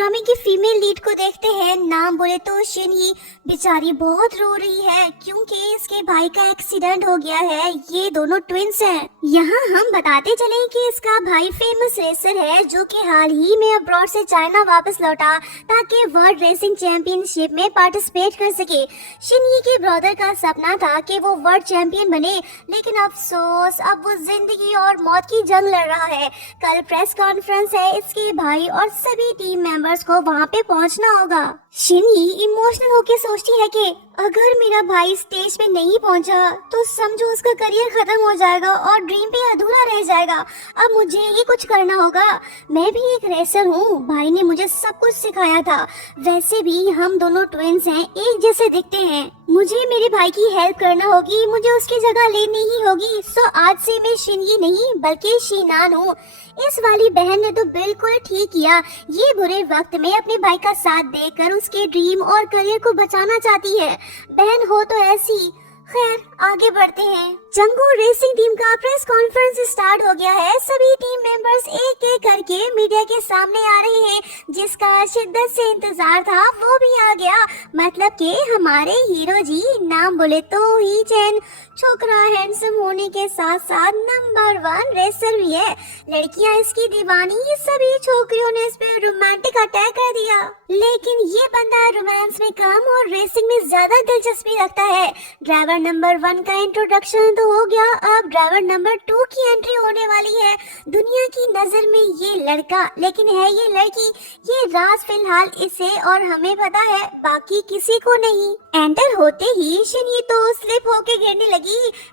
ड्रामे की female lead को देखते हैं। नाम बोले तो शिनही। बेचारी बहुत रो रही है क्योंकि इसके भाई का एक्सीडेंट हो गया है। ये दोनों ट्विंस हैं। यहाँ हम बताते चलें कि इसका भाई फेमस रेसर है जो कि हाल ही में अब्रॉड से चाइना वापस लौटा ताकि वर्ल्ड रेसिंग चैंपियनशिप में पार्टिसिपेट कर सके। शिनही के ब्रदर का सपना था कि वो वर्ल्ड चैंपियन बने, लेकिन अफसोस अब वो जिंदगी और मौत की जंग लड़ रहा है। कल प्रेस कॉन्फ्रेंस है, इसके भाई और सभी टीम मेंबर्स को वहाँ पे पहुँचना होगा। शिनही इमोशनल होके सोचती है कि अगर मेरा भाई स्टेज पे नहीं पहुंचा तो समझो उसका करियर खत्म हो जाएगा और ड्रीम भी अधूरा रह जाएगा। अब मुझे ही कुछ करना होगा। मैं भी एक रेसर हूँ, भाई ने मुझे सब कुछ सिखाया था। वैसे भी हम दोनों ट्विंस हैं, एक जैसे दिखते हैं। मुझे मेरे भाई की हेल्प करना होगी, मुझे उसकी जगह लेनी ही होगी। सो आज से मैं शिनही नहीं बल्कि शीनान हूँ। इस वाली बहन ने तो बिल्कुल ठीक किया। ये बुरे वक्त में अपने भाई का साथ देकर उसके ड्रीम और करियर को बचाना चाहती है। बहन हो तो ऐसी। खैर आगे बढ़ते हैं। जंगू रेसिंग टीम का प्रेस कॉन्फ्रेंस स्टार्ट हो गया है। सभी टीम मेंबर्स एक एक करके मीडिया के सामने आ रहे हैं। जिसका शिद्दत से इंतजार था वो भी आ गया। मतलब कि हमारे हीरो जी, नाम बोले तो ही चैन, छोकरा हैंडसम होने के साथ साथ नंबर 1 रेसर भी है। लड़कियां इसकी दीवानी, सभी छोकरियों ने इस पे रोमांटिक अटैक कर दिया। लेकिन ये बंदा रोमांस में कम और रेसिंग में ज्यादा दिलचस्पी रखता है। ड्राइवर नंबर 1 का इंट्रोडक्शन तो हो गया, अब ड्राइवर नंबर 2 की एंट्री होने वाली है। दुनिया की नजर में ये लड़का, लेकिन है ये लड़की। ये राज फिलहाल इसे और हमें पता है, बाकी किसी को नहीं। एंटर होते ही शिनही तो स्लिप होके गिरने लगी।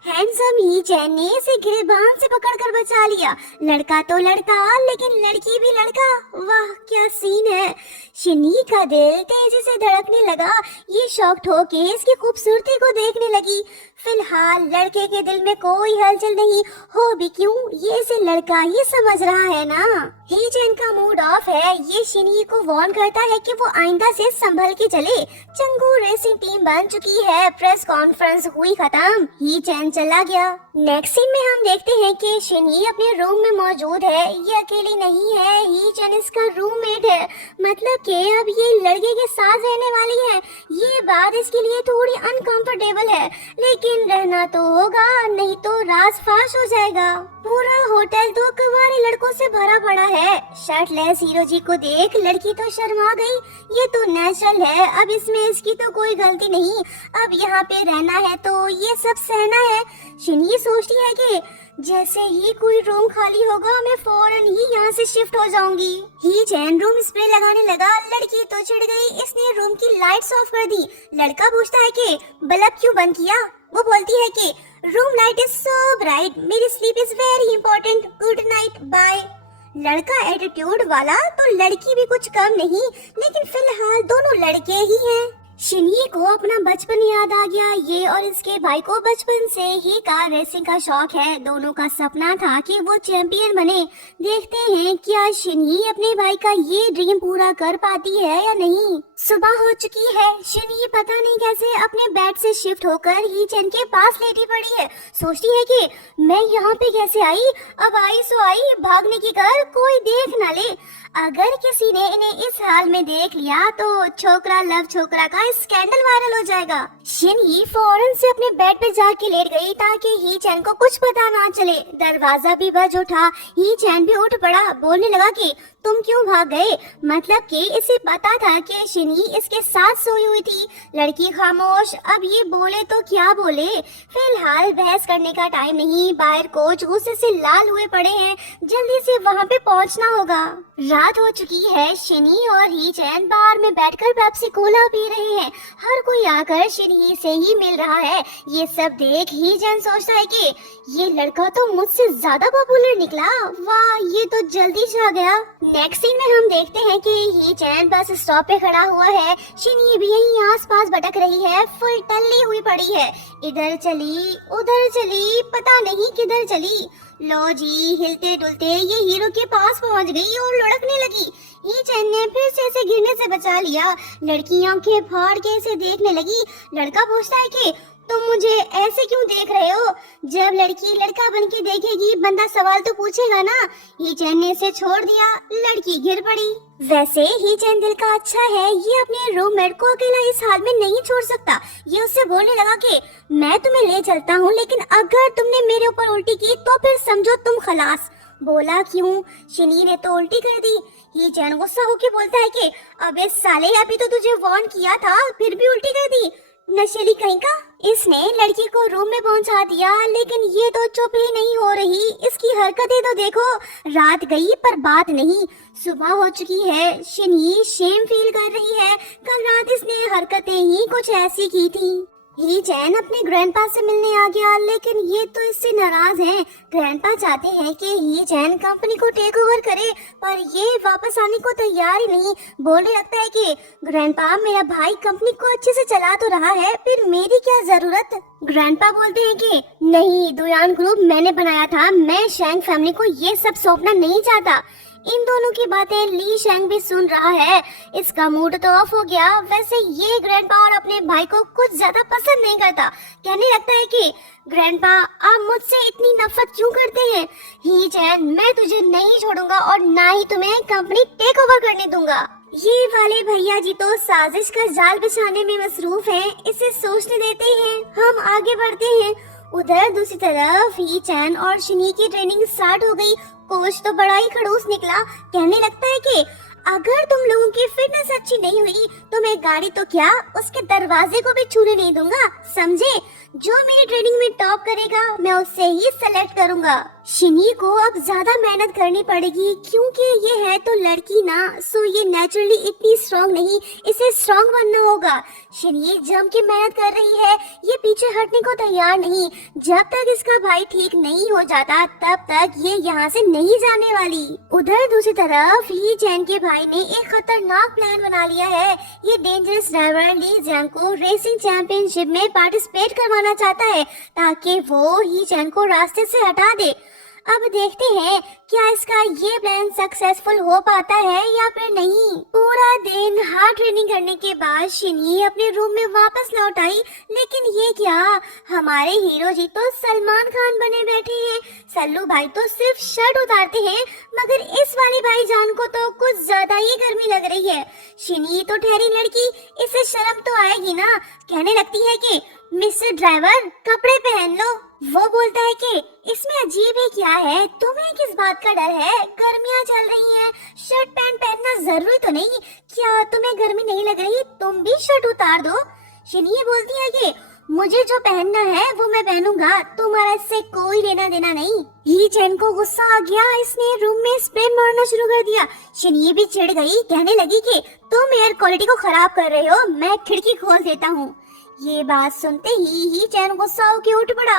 हैंडसम ही चैन ने इसे गिरेबान से पकड़कर बचा लिया। लड़का तो लड़का, लेकिन लड़की भी लड़का। वाह क्या सीन है। शिनही का दिल तेजी से धड़कने लगा। ये शॉक्ड होके इसकी खूबसूरती को देखने लगी। फिलहाल लड़के के दिल में कोई हलचल नहीं हो भी क्यों, ये इसे लड़का ही समझ रहा है ना। ही चैन का मूड ऑफ है। ये शिनही को वार्न करता है कि वो आइंदा से संभल के चले। चंगू रेसिंग टीम बन चुकी है। प्रेस कॉन्फ्रेंस हुई खत्म, ही चैन चला गया। नेक्स्ट सीन में हम देखते हैं कि शिनही अपने रूम में मौजूद है। ये अकेली नहीं है, ही चैन इसका रूममेट है। मतलब कि अब ये लड़के के साथ रहने वाली है। ये बात इसके लिए थोड़ी अनकंफर्टेबल है, लेकिन रहना तो होगा, नहीं तो राज फाश हो जाएगा। पूरा होटल तो कुंवारे लड़कों से भरा पड़ा है। शर्टलेस हीरो जी को देख लड़की तो शर्मा गई। ये तो नेचुरल है, अब इसमें इसकी तो कोई गलती नहीं। अब यहाँ पे रहना है तो ये सब सहना है। शिनही सोचती है कि जैसे ही कोई रूम खाली होगा मैं फौरन ही यहाँ से शिफ्ट हो जाऊंगी। ही चैन रूम स्प्रे लगाने लगा। लड़की तो चिढ़ गई, इसने रूम की लाइट्स ऑफ कर दी। लड़का पूछता है कि बल्ब क्यों बंद किया। वो बोलती है कि room light is so bright, मेरी sleep is very important, good night, bye. लड़का एटीट्यूड वाला तो लड़की भी कुछ कम नहीं, लेकिन फिलहाल दोनों लड़के ही हैं। शिनही को अपना बचपन याद आ गया। ये और इसके भाई को बचपन से ही कार रेसिंग का शौक है। दोनों का सपना था कि वो चैंपियन बने। देखते हैं क्या शिनही अपने भाई का ये ड्रीम पूरा कर पाती है या नहीं। सुबह हो चुकी है। शिनही पता नहीं कैसे अपने बेड से शिफ्ट होकर ही चैन के पास लेटी पड़ी है। सोचती है कि मैं यहाँ पे कैसे आई, अब आई सो आई, भागने की कर कोई देख ना ले। अगर किसी ने इन्हें इस हाल में देख लिया तो छोकरा लव छोकरा का स्कैंडल वायरल हो जाएगा। शिनही फौरन से अपने बेड पे जाके लेट गई ताकि ही चैन को कुछ पता ना चले। दरवाजा भी बज उठा। ही चैन भी उठ पड़ा, बोलने लगा कि तुम क्यों भाग गए। मतलब कि इसे पता था कि शिनही इसके साथ सोई हुई थी। लड़की खामोश। अब ये बोले तो क्या बोले। फिलहाल बहस करने का टाइम नहीं। बाहर कोच गुस्से से लाल हुए पड़े हैं, जल्दी से वहाँ पे पहुँचना होगा। रात हो चुकी है। शिनही और ही चैन बार में बैठकर पेप्सी कोला पी रहे हैं। हर कोई आकर शिनही से ही मिल रहा है। ये सब देख ही चैन सोचता है कि ये लड़का तो मुझसे ज्यादा पॉपुलर निकला। वाह ये तो जल्दी छा गया। नेक्स्ट सीन में हम देखते हैं कि ही चैन बस स्टॉप पे खड़ा हुआ है। शिनही भी यहीं आसपास भटक रही है, फुल टल्ली हुई पड़ी है। इधर चली उधर चली, पता नहीं किधर चली। लो जी, हिलते डुलते ये हीरो के पास पहुंच गई और लुढ़कने लगी। ही चैन ने फिर से इसे गिरने से बचा लिया। लड़की आंखें फाड़ के इसे देखने लगी। लड़का पूछता है कि तुम मुझे ऐसे क्यों देख रहे हो? जब लड़की लड़का बन के देखेगी बंदा सवाल तो पूछेगा ना। ही चैन ने इसे छोड़ दिया, लड़की गिर पड़ी। वैसे ही चैन दिल का अच्छा है, ये अपने रूममेट को अकेला इस हाल में नहीं छोड़ सकता। ये उससे बोलने लगा कि मैं तुम्हें ले चलता हूँ, लेकिन अगर तुमने मेरे ऊपर उल्टी की तो फिर समझो तुम खलास। बोला क्यों? शिनी ने तो उल्टी कर दी। ही चैन गुस्सा होके बोलता है कि अबे साले, अभी तो तुझे वार्न किया था, फिर भी उल्टी कर दी, नशेली कहीं का। इसने लड़की को रूम में पहुंचा दिया, लेकिन ये तो चुप ही नहीं हो रही। इसकी हरकतें तो देखो, रात गई पर बात नहीं। सुबह हो चुकी है, शिनी शेम फील कर रही है। कल रात इसने हरकतें ही कुछ ऐसी की थी। ही चैन अपने ग्रैंडपा से मिलने आ गया, लेकिन ये तो इससे नाराज हैं। ग्रैंडपा चाहते हैं कि ही चैन कंपनी को टेक ओवर करे, पर ये वापस आने को तैयार ही नहीं। बोलने लगता है कि ग्रैंडपा, मेरा भाई कंपनी को अच्छे से चला तो रहा है, फिर मेरी क्या जरूरत। ग्रैंडपा बोलते हैं कि नहीं, दुयान ग्रुप मैंने बनाया था, मैं शैंग फैमिली को ये सब सौंपना नहीं चाहता। इन दोनों की बातें ली शैंग भी सुन रहा है। इसका मूड तो ऑफ हो गया। वैसे ये ग्रैंडपा और अपने भाई को कुछ ज्यादा पसंद नहीं करता। कहने लगता है कि ग्रैंडपा, आप मुझसे इतनी नफरत क्यों करते हैं? ही चैन, मैं तुझे नहीं छोड़ूंगा और ना ही तुम्हें कंपनी टेक ओवर करने दूंगा। ये वाले भैया जी तो साजिश का जाल बिछाने में मसरूफ हैं। इसे सोचने देते हैं, हम आगे बढ़ते हैं। उधर दूसरी तरफ ही चैन और शिनी की ट्रेनिंग स्टार्ट हो गई। कोच तो बड़ा ही खड़ूस निकला। कहने लगता है कि अगर तुम लोगों की फिटनेस अच्छी नहीं हुई तो मैं गाड़ी तो क्या, उसके दरवाजे को भी छूने नहीं दूंगा, समझे? जो मेरी ट्रेनिंग में टॉप करेगा मैं उससे ही सेलेक्ट करूंगा। शिनी को अब ज्यादा मेहनत करनी पड़ेगी, क्योंकि ये है तो लड़की ना, सो ये नेचुरली इतनी स्ट्रांग नहीं, इसे स्ट्रांग बनना होगा। शिनी जम के मेहनत कर रही है, ये पीछे हटने को तैयार नहीं। जब तक इसका भाई ठीक नहीं हो जाता तब तक ये यहाँ से नहीं जाने वाली। उधर दूसरी तरफ ही चैन के भाई ने एक खतरनाक प्लान बना लिया है। ये डेंजरस ड्राइवर ली जैंग को रेसिंग चैंपियनशिप में पार्टिसिपेट करवाना चाहता है, ताकि वो ही चैन को रास्ते से हटा दे। अब देखते हैं क्या इसका ये प्लान सक्सेसफुल हो पाता है या फिर नहीं। पूरा दिन हार्ड ट्रेनिंग करने के बाद शिनी अपने रूम में वापस लौट आई, लेकिन ये क्या, हमारे हीरो जी तो सलमान खान बने बैठे हैं। सल्लू भाई तो सिर्फ शर्ट उतारते हैं, मगर इस वाली भाईजान को तो कुछ ज्यादा ही गर्मी लग रही है। शिनी तो ठहरी लड़की, इसे शर्म तो आएगी ना। कहने लगती है कि मिस्टर ड्राइवर, कपड़े पहन लो। वो बोलता है कि इसमें अजीब ही क्या है, तुम्हें किस बात का डर है? गर्मियाँ चल रही हैं, शर्ट पैंट पहनना जरूरी तो नहीं। क्या तुम्हें गर्मी नहीं लग रही? तुम भी शर्ट उतार दो। शिनी बोलती है कि मुझे जो पहनना है वो मैं पहनूंगा, तुम्हारा इससे कोई लेना देना नहीं। ही चैन को गुस्सा आ गया, इसने रूम में स्प्रे मारना शुरू कर दिया। शिनी भी चिढ़ गई, कहने लगी कि तुम एयर क्वालिटी को खराब कर रहे हो, मैं खिड़की खोल देता हूँ। ये बात सुनते ही चैन गुस्सा होकर उठ पड़ा।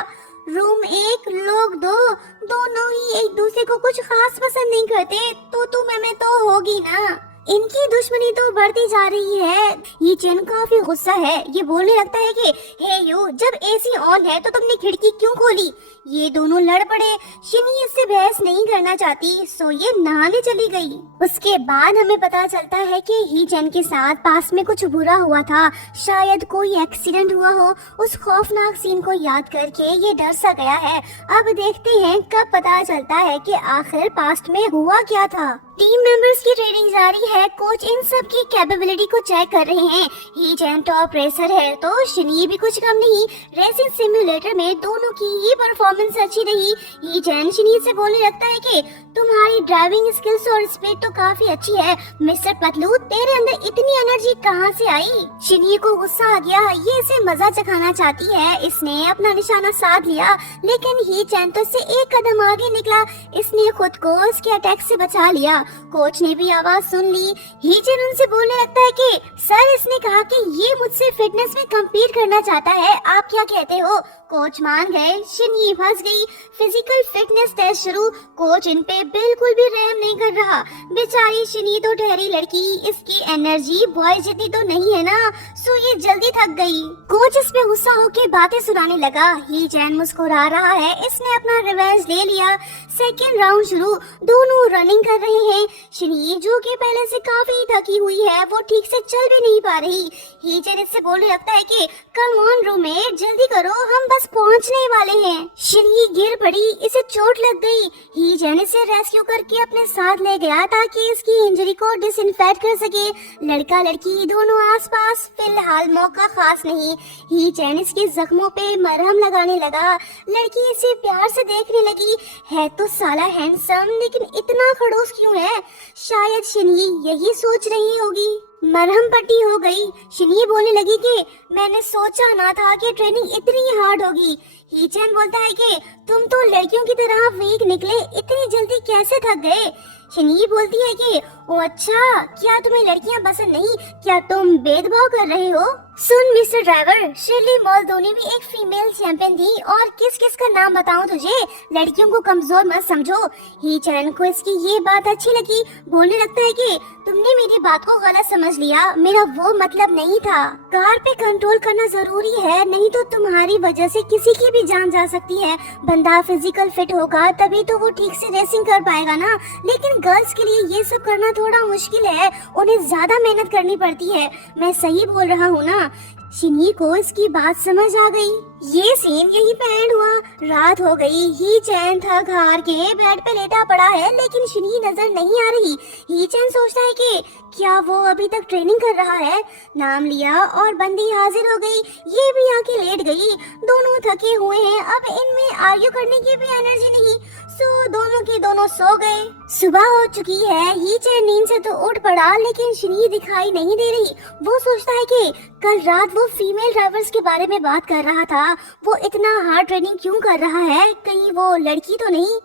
रूम एक, लोग दो, दोनों ही एक दूसरे को कुछ खास पसंद नहीं करते, तो तुम्हें में तो होगी ना। इनकी दुश्मनी तो बढ़ती जा रही है। ये चैन काफी गुस्सा है। ये बोलने लगता है कि हे यू, जब एसी ऑन है तो तुमने खिड़की क्यों खोली? ये दोनों लड़ पड़े। शिनी इससे बहस नहीं करना चाहती, सो ये नहाने चली गई। उसके बाद हमें पता चलता है कि ही चैन के साथ पास में कुछ बुरा हुआ था, शायद कोई एक्सीडेंट हुआ हो। उस खौफनाक सीन को याद करके ये डर सा गया है। अब देखते हैं कब पता चलता है कि आखिर पास्ट में हुआ क्या था। टीम मेंबर्स की ट्रेनिंग जारी है। कोच इन सब की कैपेबिलिटी को चेक कर रहे हैं। ही चैन टॉप रेसर है तो शिनी भी कुछ कम नहीं। रेसिंग सिमुलेटर में दोनों की ही परफॉर्मेंस अच्छी रही। ही चैन शिनी से बोलने लगता है कि तुम्हारी ड्राइविंग स्किल्स और स्पीड तो काफी अच्छी है। मिस्टर पतलू, तेरे अंदर इतनी एनर्जी कहाँ से आई? शिनी को गुस्सा आ गया, ये इसे मजा चखाना चाहती है। इसने अपना निशाना साध लिया, लेकिन ही चैन तो इससे एक कदम आगे निकला। इसने खुद को इसके अटैक से बचा लिया। कोच ने भी आवाज सुन ली। ही चैन उनसे बोलने लगता है कि सर, इसने कहा कि ये मुझसे फिटनेस में कम्पीट करना चाहता है, आप क्या कहते हो? कोच मान गए। शिनही फंस गई। फिजिकल फिटनेस टेस्ट शुरू। कोच इन पे बिल्कुल भी रहम नहीं कर रहा। बेचारी शिनही तो ठहरी लड़की, इसकी एनर्जी बॉय जितनी तो नहीं है ना, सो ये जल्दी थक गई। कोच इस पे गुस्सा होके बातें सुनाने लगा। ही जैन मुस्कुरा रहा है, इसने अपना रिवेंज ले लिया। सेकेंड राउंड शुरू। दोनों रनिंग कर रहे हैं। शिनही जो कि पहले से काफी थकी हुई है, वो ठीक से चल भी नहीं पा रही। ही जैन इससे बोलने लगता है कि कम ऑन रूममेट, जल्दी करो, हम बस पहुंचने वाले हैं। शिनही गिर पड़ी, इसे चोट लग गई। ही जैन इसे रेस्क्यू करके अपने साथ ले गया ताकि इसकी इंजरी को डिसइंफेक्ट कर सके। लड़का लड़की दोनों आसपास, फिलहाल मौका खास नहीं। ही जैन इसके जख्मों पे मरहम लगाने लगा। लड़की इसे प्यार से देखने लगी। है तो साला हैंडसम, लेकिन इतना खड़ूस क्यों है? शायद शिनही यही सोच रही होगी। मरहम पट्टी हो गई। शिनही बोलने लगी कि मैंने सोचा ना था कि ट्रेनिंग इतनी हार्ड होगी। ही चैन बोलता है कि तुम तो लड़कियों की तरह वीक निकले, इतनी जल्दी कैसे थक गए? शिनही बोलती है कि ओ अच्छा, क्या तुम्हें लड़कियां पसंद नहीं? क्या तुम भेदभाव कर रहे हो? सुन मिस्टर ड्राइवर, शिरली मॉल्डोनी भी एक फीमेल चैंपियन थी, और किस किस का नाम बताऊं तुझे? लड़कियों को कमजोर मत समझो। ही चैन को इसकी ये बात अच्छी लगी। बोलने लगता है कि तुमने मेरी बात को गलत समझ लिया, मेरा वो मतलब नहीं था। कार पे कंट्रोल करना जरूरी है, नहीं तो तुम्हारी वजह से किसी की भी जान जा सकती है। बंदा फिजिकल फिट होगा तभी तो वो ठीक से रेसिंग कर पाएगा ना। लेकिन गर्ल्स के लिए ये सब करना थोड़ा मुश्किल है, उन्हें ज्यादा मेहनत करनी पड़ती है। मैं सही बोल रहा हूँ ना? शिनही को इसकी बात समझ आ गई। ये सीन यहीं पे एंड हुआ। रात हो गई। ही चैन थक हार के बेड पे लेटा पड़ा है, लेकिन शिनही नजर नहीं आ रही। ही चैन सोचता है कि क्या वो अभी तक ट्रेनिंग कर रहा है? नाम लिया और बंदी हाजिर हो गई। ये भी आके लेट गई। दोनों थके हुए हैं, अब इनमें आर्ग्यू करने की भी एनर्जी नहीं, सो दोनों के दोनों सो गए। सुबह हो चुकी है। ही चैन नींद से तो उठ पड़ा, लेकिन शिनही दिखाई नहीं दे रही। वो सोचता है कि कल रात वो फीमेल ड्राइवर्स के बारे में बात कर रहा था, वो इतना हार्ड ट्रेनिंग क्यों कर रहा है? कहीं वो लड़की तो नहीं?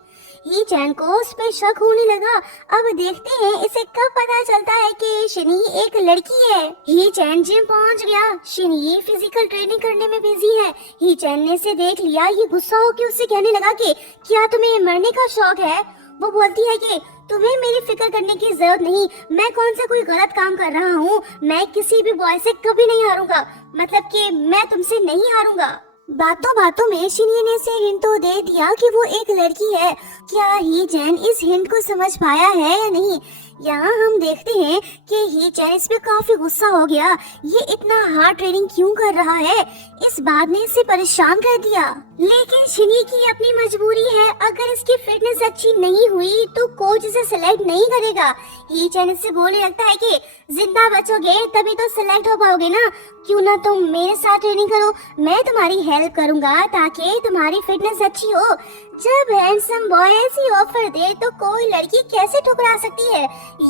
ही चैन को उस पे शक होने लगा। अब देखते हैं इसे कब पता चलता है कि शिनही एक लड़की है। ही चैन जिम पहुंच गया। शिनही फिजिकल ट्रेनिंग करने में बिजी है। ही चैन ने इसे देख लिया। ये गुस्सा होकर उससे कहने लगा कि क्या तुम्हें मरने का शौक है? वो बोलती है कि तुम्हें मेरी फिक्र करने की जरूरत नहीं, मैं कौन सा कोई गलत काम कर रहा हूँ? मैं किसी भी बॉय से कभी नहीं हारूंगा, मतलब कि मैं तुमसे नहीं हारूंगा। बातों बातों में शिनही ने इसे हिंट तो दे दिया कि वो एक लड़की है। क्या ही चैन इस हिंट को समझ पाया है या नहीं? यहाँ हम देखते हैं कि ही चैन इस पे काफी गुस्सा हो गया। ये इतना हार्ड ट्रेनिंग क्यों कर रहा है? इस बात ने इसे परेशान कर दिया। लेकिन शिनही की अपनी मजबूरी है, अगर इसकी फिटनेस अच्छी नहीं हुई तो कोच इसे सिलेक्ट नहीं करेगा। ही चैन इससे बोलने लगता है कि जिंदा बचोगे तभी तो सिलेक्ट हो पाओगे ना, क्यों ना तुम मेरे साथ ट्रेनिंग करो, मैं तुम्हारी हेल्प करूंगा ताकि तुम्हारी फिटनेस अच्छी हो। जब हैंडसम बॉय ऐसी ऑफर दे तो कोई लड़की कैसे ठुकरा सकती है?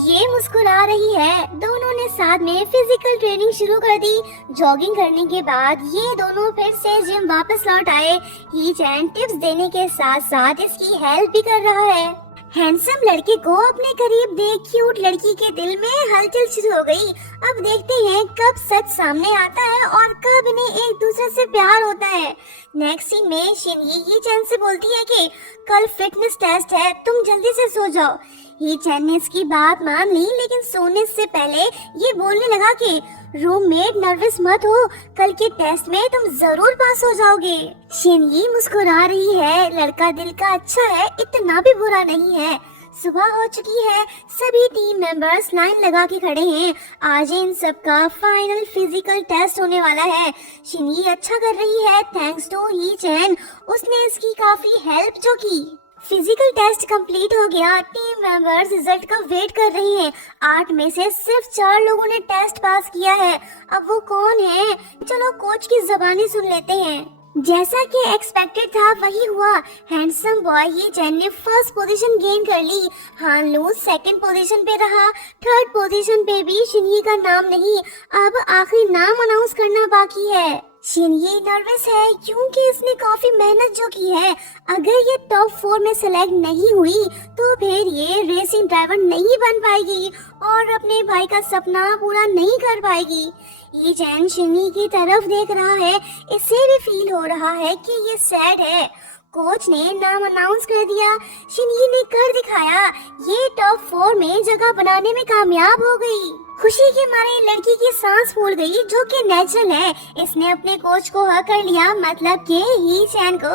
ये मुस्कुरा रही है। दोनों ने साथ में फिजिकल ट्रेनिंग शुरू कर दी। जॉगिंग करने के बाद ये दोनों फिर से जिम वापस लौट आए। ही चैन टिप्स देने के साथ साथ इसकी हेल्प भी कर रहा है। हैंडसम लड़के को अपने करीब देख क्यूट लड़की के दिल में हलचल शुरू हो गई। अब देखते हैं कब सच सामने आता है और कब इन्हें एक दूसरे से प्यार होता है। नेक्स्ट सीन में शिनही ही चैन से बोलती है कि कल फिटनेस टेस्ट है, तुम जल्दी से सो जाओ। ही चैन ने इसकी बात मान ली, लेकिन सोने से पहले ये बोलने लगा कि रूममेट नर्वस मत हो, कल के टेस्ट में तुम जरूर पास हो जाओगे। शिनही मुस्कुरा रही है। लड़का दिल का अच्छा है, इतना भी बुरा नहीं है। सुबह हो चुकी है। सभी टीम मेंबर्स लाइन लगा के खड़े हैं। आज इन सब का फाइनल फिजिकल टेस्ट होने वाला है। शिनही अच्छा कर रही है थैंक्स टू ही चैन, उसने इसकी काफी हेल्प जो की। फिजिकल टेस्ट कंप्लीट हो गया। टीम मेंबर्स रिजल्ट का वेट कर रही हैं। 8 में से सिर्फ 4 लोगों ने टेस्ट पास किया है। अब वो कौन है? चलो कोच की ज़बानी सुन लेते हैं। जैसा कि एक्सपेक्टेड था वही हुआ। हैंडसम बॉय ही चैन ने फर्स्ट पोजीशन गेन कर ली। हान लू सेकंड पोजीशन पे रहा। थर्ड पोजीशन पे भी शिनही का नाम नहीं। अब आखिरी नाम अनाउंस करना बाकी है। शिनये नर्वस है क्योंकि इसने काफी मेहनत जो की है। अगर ये टॉप 4 में सेलेक्ट नहीं हुई तो फिर ये रेसिंग ड्राइवर नहीं बन पाएगी और अपने भाई का सपना पूरा नहीं कर पाएगी। ये चैन शिनी की तरफ देख रहा है, इसे भी फील हो रहा है कि ये सैड है। कोच ने नाम अनाउंस कर दिया, शिनी ने कर दिखाया, ये टॉप 4 में जगह बनाने में कामयाब हो गई। खुशी के मारे लड़की की सांस फूल गई, जो कि नेचुरल है। इसने अपने कोच को हक कर लिया, मतलब कि ही चैन को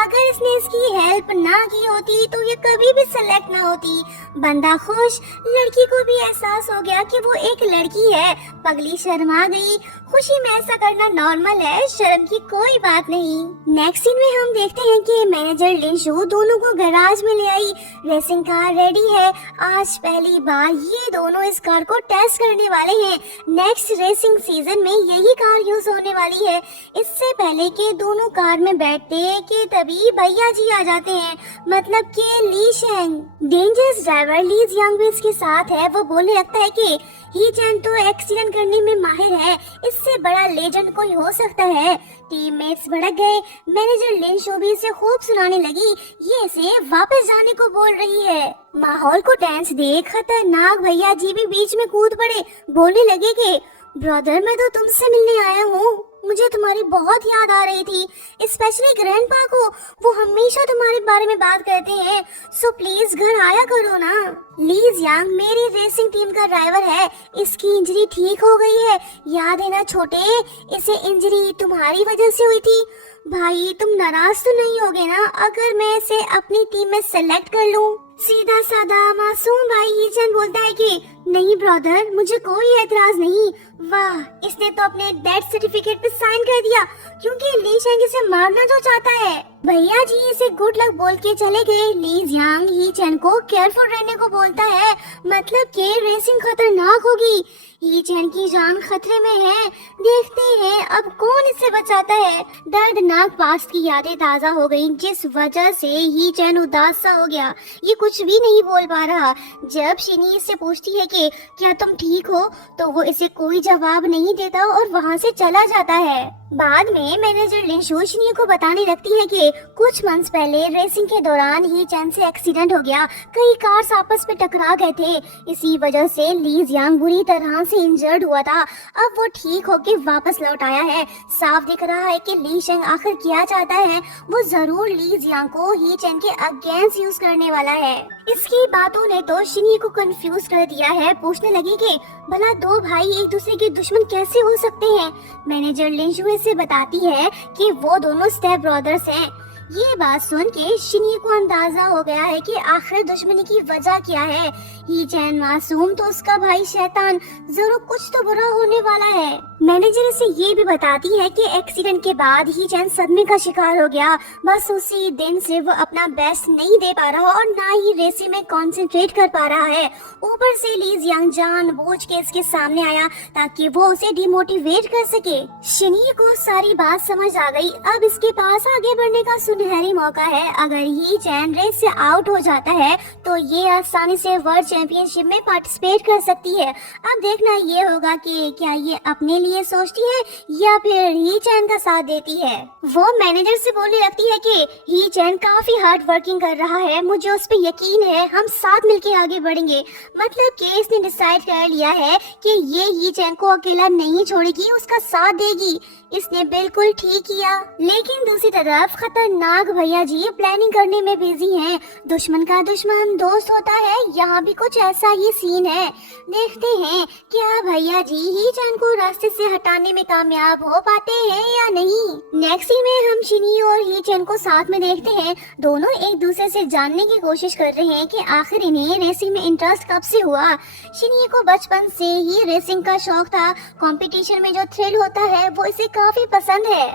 अगर इसने इसकी हेल्प ना की होती तो ये कभी भी सेलेक्ट ना होती। बंदा खुश, लड़की को भी एहसास हो गया कि वो एक लड़की है। पगली शर्मा गई। खुशी में ऐसा करना नॉर्मल है, शर्म की कोई बात नहीं। नेक्स्ट सीन में हम देखते हैं कि मैनेजर लिंशु दोनों को गैराज में ले आई। रेसिंग कार रेडी है। आज पहली बार ये दोनों इस कार को टेस्ट करने वाले हैं। नेक्स्ट रेसिंग सीजन में यही कार यूज होने वाली है। इससे पहले कि दोनों कार में बैठते कि तभी भैया जी आ जाते हैं, मतलब कि ली शेंग। डेंजरस ड्राइवर ली जियांग भी इसके साथ है। वो बोलने लगता है कि ही चैन तो एक्सीडेंट करने में माहिर है, इससे बड़ा लेजेंड कोई हो सकता है। टीममेट्स भड़क गए। मैनेजर लिन शो भी इसे खूब सुनाने लगी, ये इसे वापस जाने को बोल रही है। माहौल को टेंस देख खतरनाक भैया जी भी बीच में कूद पड़े। बोलने लगे कि ब्रदर मैं तो तुमसे मिलने आया हूँ, मुझे तुम्हारी बहुत याद आ रही थी, स्पेशली ग्रैंडपा को। वो हमेशा तुम्हारे बारे में बात करते हैं, सो प्लीज घर आया करो ना। ली जियांग मेरी रेसिंग टीम का ड्राइवर है, इसकी इंजरी ठीक हो गई है। याद है ना छोटे, इसे इंजरी तुम्हारी वजह से हुई थी। भाई तुम नाराज तो नहीं होगे ना अगर मैं इसे अपनी टीम में सेलेक्ट कर लूं? सीधा साधा मासूम भाई ही चैन बोलता है कि नहीं ब्रदर, मुझे कोई एतराज नहीं। वाह, इसने तो अपने डेथ सर्टिफिकेट पे साइन कर दिया क्योंकि ली शेंग इसे मारना जो चाहता है। भैया जी इसे गुड लक बोल के चले गए। ली जियांग ही चैन को केयरफुल रहने को बोलता है, मतलब कि रेसिंग खतरनाक होगी। ही चैन की जान खतरे में है। देखते हैं अब कौन इसे बचाता है। दर्दनाक पास्ट की यादें ताजा हो गईं, जिस वजह से ही चैन उदास सा हो गया। ये कुछ भी नहीं बोल पा रहा। जब शिनी इससे पूछती है कि क्या तुम ठीक हो, तो वो इसे कोई जवाब नहीं देता और वहाँ से चला जाता है। बाद में मैनेजर लिंशु शिनी को बताने लगती है कि कुछ मंथ्स पहले रेसिंग के दौरान ही चैन से एक्सीडेंट हो गया। कई कार्स आपस में टकरा गए थे, इसी वजह से ली जियांग बुरी तरह से इंजर्ड हुआ था। अब वो ठीक होके वापस लौट आया है। साफ दिख रहा है कि ली शेंग आखिर क्या चाहता है। वो जरूर ली जियांग को ही चैन के अगेंस्ट यूज करने वाला है। इसकी बातों ने तो शिनी को कंफ्यूज कर दिया है। पूछने लगी कि भला दो भाई एक दूसरे के दुश्मन कैसे हो सकते हैं। मैनेजर लिंशु से बताती है कि वो दोनों स्टेप ब्रदर्स हैं। ये बात सुन के शिनी को अंदाजा हो गया है कि आखिर दुश्मनी की वजह क्या है। ही चैन मासूम तो उसका भाई शैतान, जरूर कुछ तो बुरा होने वाला है। मैनेजर से ये भी बताती है कि एक्सीडेंट के बाद ही चैन सदमे का शिकार हो गया। बस उसी दिन से वो अपना बेस्ट नहीं दे पा रहा और ना ही रेसिंग में कंसंट्रेट कर पा रहा है। ऊपर से ली जियांग जानबूझ के इसके सामने आया ताकि वो उसे डिमोटिवेट कर सके। शिनी को सारी बात समझ आ गई। अब इसके पास आगे बढ़ने का सुनहरी मौका है। अगर ही चैन रेस से आउट हो जाता है तो ये आसानी से वर्ल्ड चैंपियनशिप में पार्टिसिपेट कर सकती है। अब देखना ये होगा कि क्या ये अपने लिए सोचती है या फिर ही चैन का साथ देती है। वो मैनेजर से बोलने लगती है कि ही चैन काफी हार्ड वर्किंग कर रहा है, मुझे उस पर यकीन है, हम साथ मिलके आगे बढ़ेंगे। मतलब कि इसने डिसाइड कर लिया है कि ये ही चैन को अकेला नहीं छोड़ेगी, उसका साथ देगी। इसने बिल्कुल ठीक किया। लेकिन दूसरी तरफ खतरनाक भैया जी प्लानिंग करने में बिजी हैं। दुश्मन का दुश्मन दोस्त होता है, यहाँ भी कुछ ऐसा ही सीन है। देखते हैं क्या भैया जी ही चैन को रास्ते से हटाने में कामयाब हो पाते हैं या नहीं। नेक्स्ट सीन में हम शिनी और ही चैन को साथ में देखते हैं। दोनों एक दूसरे से जानने की कोशिश कर रहे हैं कि आखिर इन्हें रेसिंग में इंटरेस्ट कब से हुआ। शिनी को बचपन से ही रेसिंग का शौक था। कंपटीशन में जो थ्रिल होता है वो इसे काफी पसंद है।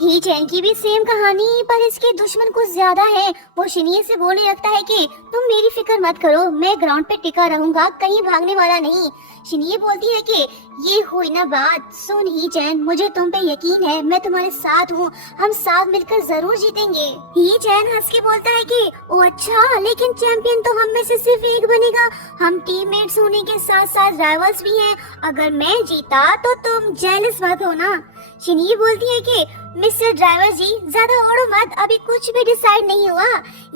ही चैन की भी सेम कहानी, पर इसके दुश्मन कुछ ज्यादा है। वो शिनी से बोलने लगता है कि तुम मेरी फिक्र मत करो, मैं ग्राउंड पे टिका रहूंगा, कहीं भागने वाला नहीं। शिनी बोलती है कि ये हुई ना बात, सुन ही चैन, मुझे तुम पे यकीन है, मैं तुम्हारे साथ हूँ, हम साथ मिलकर जरूर जीतेंगे। ही चैन हंस के बोलता है कि ओ अच्छा, लेकिन चैंपियन तो हम में से सिर्फ एक बनेगा। हम टीममेट्स होने के साथ साथ राइवल्स भी हैं। अगर मैं जीता तो तुम जेलस मत हो ना। शिनी बोलती है कि मिस्टर ड्राइवर जी ज्यादा ओढ़ो मत, अभी कुछ भी डिसाइड नहीं हुआ।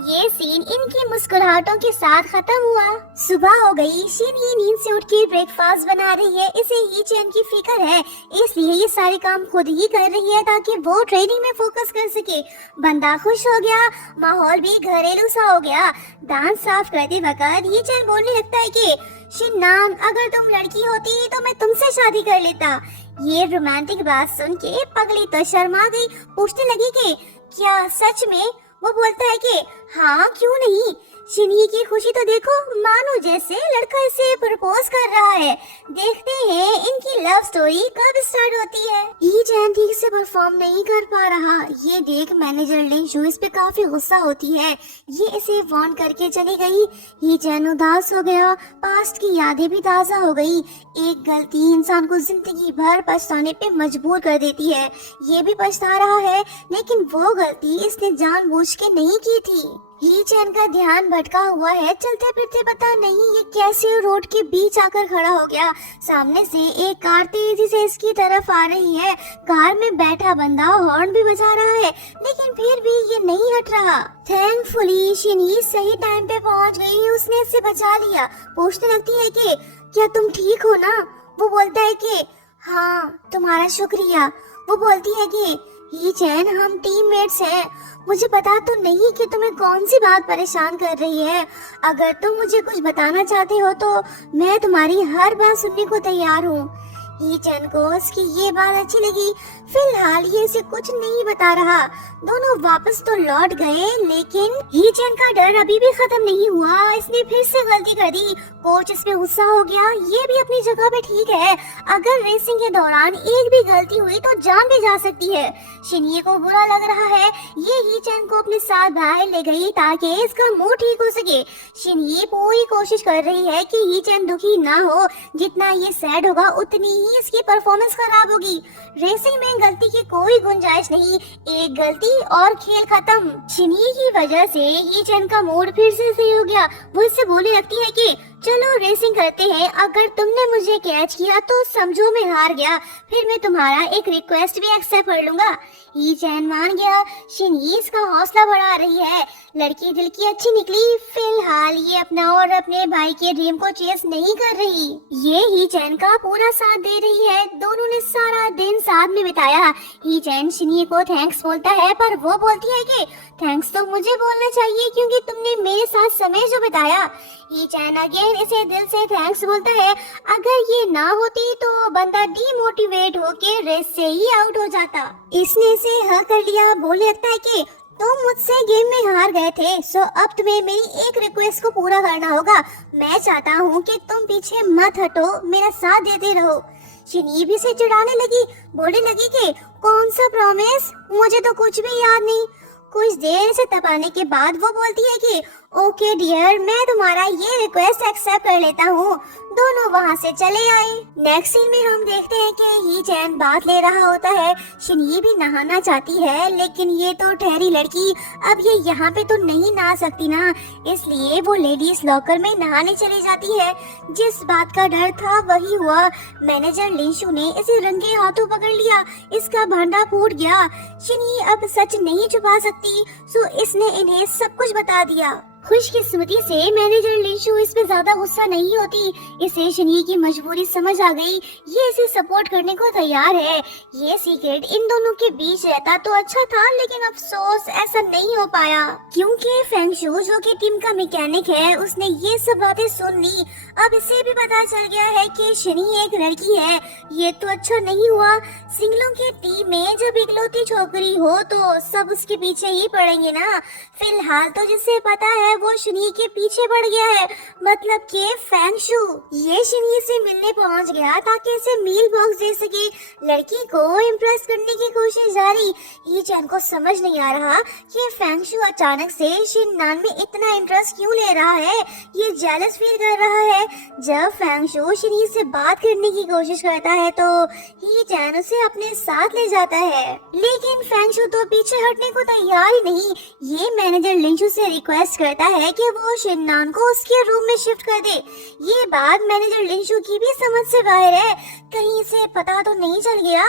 ये सीन इनकी मुस्कुराहटों के साथ खत्म हुआ। सुबह हो गई, शिनी नींद से उठ के ब्रेकफास्ट बना रही है। इसे ही चैन की फिक्र है, इसलिए ये सारे काम खुद ही कर रही है ताकि वो ट्रेनिंग में फोकस कर सके। बंदा खुश हो गया, माहौल भी घरेलू सा हो गया। दांत साफ करते वक्त ये चैन बोलने लगता है कि शिन्नान, अगर तुम लड़की होती तो मैं तुमसे शादी कर लेता। ये रोमांटिक बात सुन के पगली तो शर्मा गई, पूछने लगी कि क्या सच में? वो बोलता है कि हाँ क्यों नहीं। शिनी की खुशी तो देखो, मानो जैसे लड़का इसे प्रपोज कर रहा है। देखते हैं इनकी लव स्टोरी कब स्टार्ट होती है। ई चैन ठीक से परफॉर्म नहीं कर पा रहा, ये देख मैनेजर लिंशू इस पे काफी गुस्सा होती है। ये इसे वार्न करके चली गई। ई चैन उदास हो गया, पास्ट की यादें भी ताजा हो गई। एक गलती इंसान को जिंदगी भर पछताने पे मजबूर कर देती है। ये भी पछता रहा है, लेकिन वो गलती इसने जानबूझ के नहीं की थी। ही चैन का ध्यान भटका हुआ है, चलते फिरते पता नहीं ये कैसे रोड के बीच आकर खड़ा हो गया। सामने से एक कार तेजी से इसकी तरफ आ रही है। कार में बैठा बंदा हॉर्न भी बजा रहा है, लेकिन फिर भी ये नहीं हट रहा। थैंकफुली शिनी सही टाइम पे पहुंच गई, उसने इसे बचा लिया। पूछने लगती है कि क्या तुम ठीक हो ना? वो बोलता है कि हाँ तुम्हारा शुक्रिया। वो बोलती है कि ही चैन, हम टीममेट्स हैं। मुझे पता तो नहीं कि तुम्हें कौन सी बात परेशान कर रही है। अगर तुम मुझे कुछ बताना चाहते हो तो मैं तुम्हारी हर बात सुनने को तैयार हूँ। ही चैन को उसकी ये बात अच्छी लगी। फिलहाल ये इसे कुछ नहीं बता रहा। दोनों वापस तो लौट गए, लेकिन ही चैन का डर अभी भी खत्म नहीं हुआ। इसने फिर से गलती कर दी। कोच इस पे गुस्सा हो गया। ये भी अपनी जगह पे ठीक है, अगर रेसिंग के दौरान एक भी गलती हुई तो जान भी जा सकती है। शिनी को बुरा लग रहा है। ये ही चैन को अपने साथ बाहर ले गई ताकि इसका मूड ठीक हो सके। शिनी पूरी कोशिश कर रही है कि ही चैन दुखी ना हो। जितना ये सैड होगा उतनी ही इसकी परफॉर्मेंस खराब होगी। रेसिंग में गलती की कोई गुंजाइश नहीं, एक गलती और खेल खत्म। शिनी की वजह से ही चैन का मूड फिर से सही हो गया। वो इससे बोलने लगती है कि चलो रेसिंग करते हैं, अगर तुमने मुझे कैच किया तो समझो मैं हार गया, फिर मैं तुम्हारा एक रिक्वेस्ट भी एक्सेप्ट कर लूंगा। ही चैन मान गया। शिनी इसका हौसला बढ़ा रही है। लड़की दिल की अच्छी निकली। फिलहाल ये अपना और अपने भाई के ड्रीम को चेस नहीं कर रही, ये ही चैन का पूरा साथ दे रही है। दोनों ने सारा दिन साथ में बिताया। ही चैन शिनी को थैंक्स बोलता है, पर वो बोलती है कि थैंक्स तो मुझे बोलना चाहिए क्योंकि तुमने मेरे साथ समय जो बिताया। ही चैन अगेन इसे दिल से थैंक्स बोलता है। अगर ये ना होती तो बंदा डीमोटिवेट होके रेस से ही आउट हो जाता। इसने इसे हाँ कर लिया। बोले लगता है कि तुम मुझसे गेम में हार गए थे, सो अब तुम्हें मेरी एक रिक्वेस्ट को पूरा करना होगा। मैं चाहता हूँ कि तुम पीछे मत हटो, मेरा साथ देते रहो। शिनी भी से चिढ़ाने लगी, बोलने लगी कि कौन सा प्रॉमिस, मुझे तो कुछ भी याद नहीं। कुछ देर से तपाने के बाद वो बोलती है कि ओके डियर, मैं तुम्हारा ये रिक्वेस्ट एक्सेप्ट कर लेता हूँ। दोनों वहाँ से चले आए। नेक्स्ट सीन में हम देखते हैं कि ही चैन बात ले रहा होता है। शिनी भी नहाना चाहती है, लेकिन ये तो ठहरी लड़की, अब ये यहाँ पे तो नहीं नहा सकती ना, इसलिए वो लेडीज लॉकर में नहाने चली जाती है। जिस बात का डर था वही हुआ। मैनेजर लिंशू ने इसे रंगे हाथों पकड़ लिया। इसका भांडा फूट गया। शिनी अब सच नहीं छुपा सकती, सो इसने इन्हें सब कुछ बता दिया। खुशकिस्मती से मैनेजर लिंशू इस पे ज्यादा गुस्सा नहीं होती। इसे शिनी की मजबूरी समझ आ गई। ये इसे सपोर्ट करने को तैयार है। ये सीक्रेट इन दोनों के बीच रहता तो अच्छा था, लेकिन अफसोस ऐसा नहीं हो पाया क्योंकि फेंगशू जो कि टीम का मैकेनिक है, उसने ये सब बातें सुन ली। अब इसे भी पता चल गया है कि शिनी एक लड़की है। ये तो अच्छा नहीं हुआ। सिंगलों की टीम में जब इकलौती छोकरी हो तो सब उसके पीछे ही पड़ेंगे ना। फिलहाल तो जिसे पता है वो शिनी के पीछे पड़ गया है, मतलब कि फेंगशू। ये शिनी से मिलने पहुंच गया ताकि इसे मील बॉक्स दे सके। लड़की को इम्प्रेस करने की कोशिश जारी। ही चैन को समझ नहीं आ रहा कि फेंगशू अचानक से शिननान में इतना इंटरेस्ट क्यों ले रहा है। ये जेलस फील कर रहा है। जब फेंगशू शिनी से बात करने की कोशिश करता है तो ही चैन उसे अपने साथ ले जाता है, लेकिन फेंगशू तो पीछे हटने को तैयार ही नहीं। ये मैनेजर लिंशू से रिक्वेस्ट करता है कि वो शिननान को उसके रूम में शिफ्ट कर दे। ये बात मैनेजर लिंशू की भी समझ से बाहर है। कहीं इसे पता तो नहीं चल गया?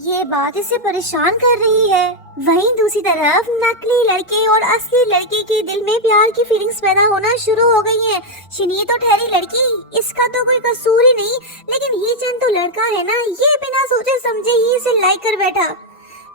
ये बात इसे परेशान कर रही है। वहीं दूसरी तरफ नकली लड़के और असली लड़के के दिल में प्यार की फीलिंग्स पैदा होना शुरू हो गई हैं। शिनी तो ठहरी लड़की, इसका तो कोई कसूर ही नहीं, लेकिन ही चैन तो लड़का है ना, ये बिना सोचे समझे ही इसे लाइक कर बैठा।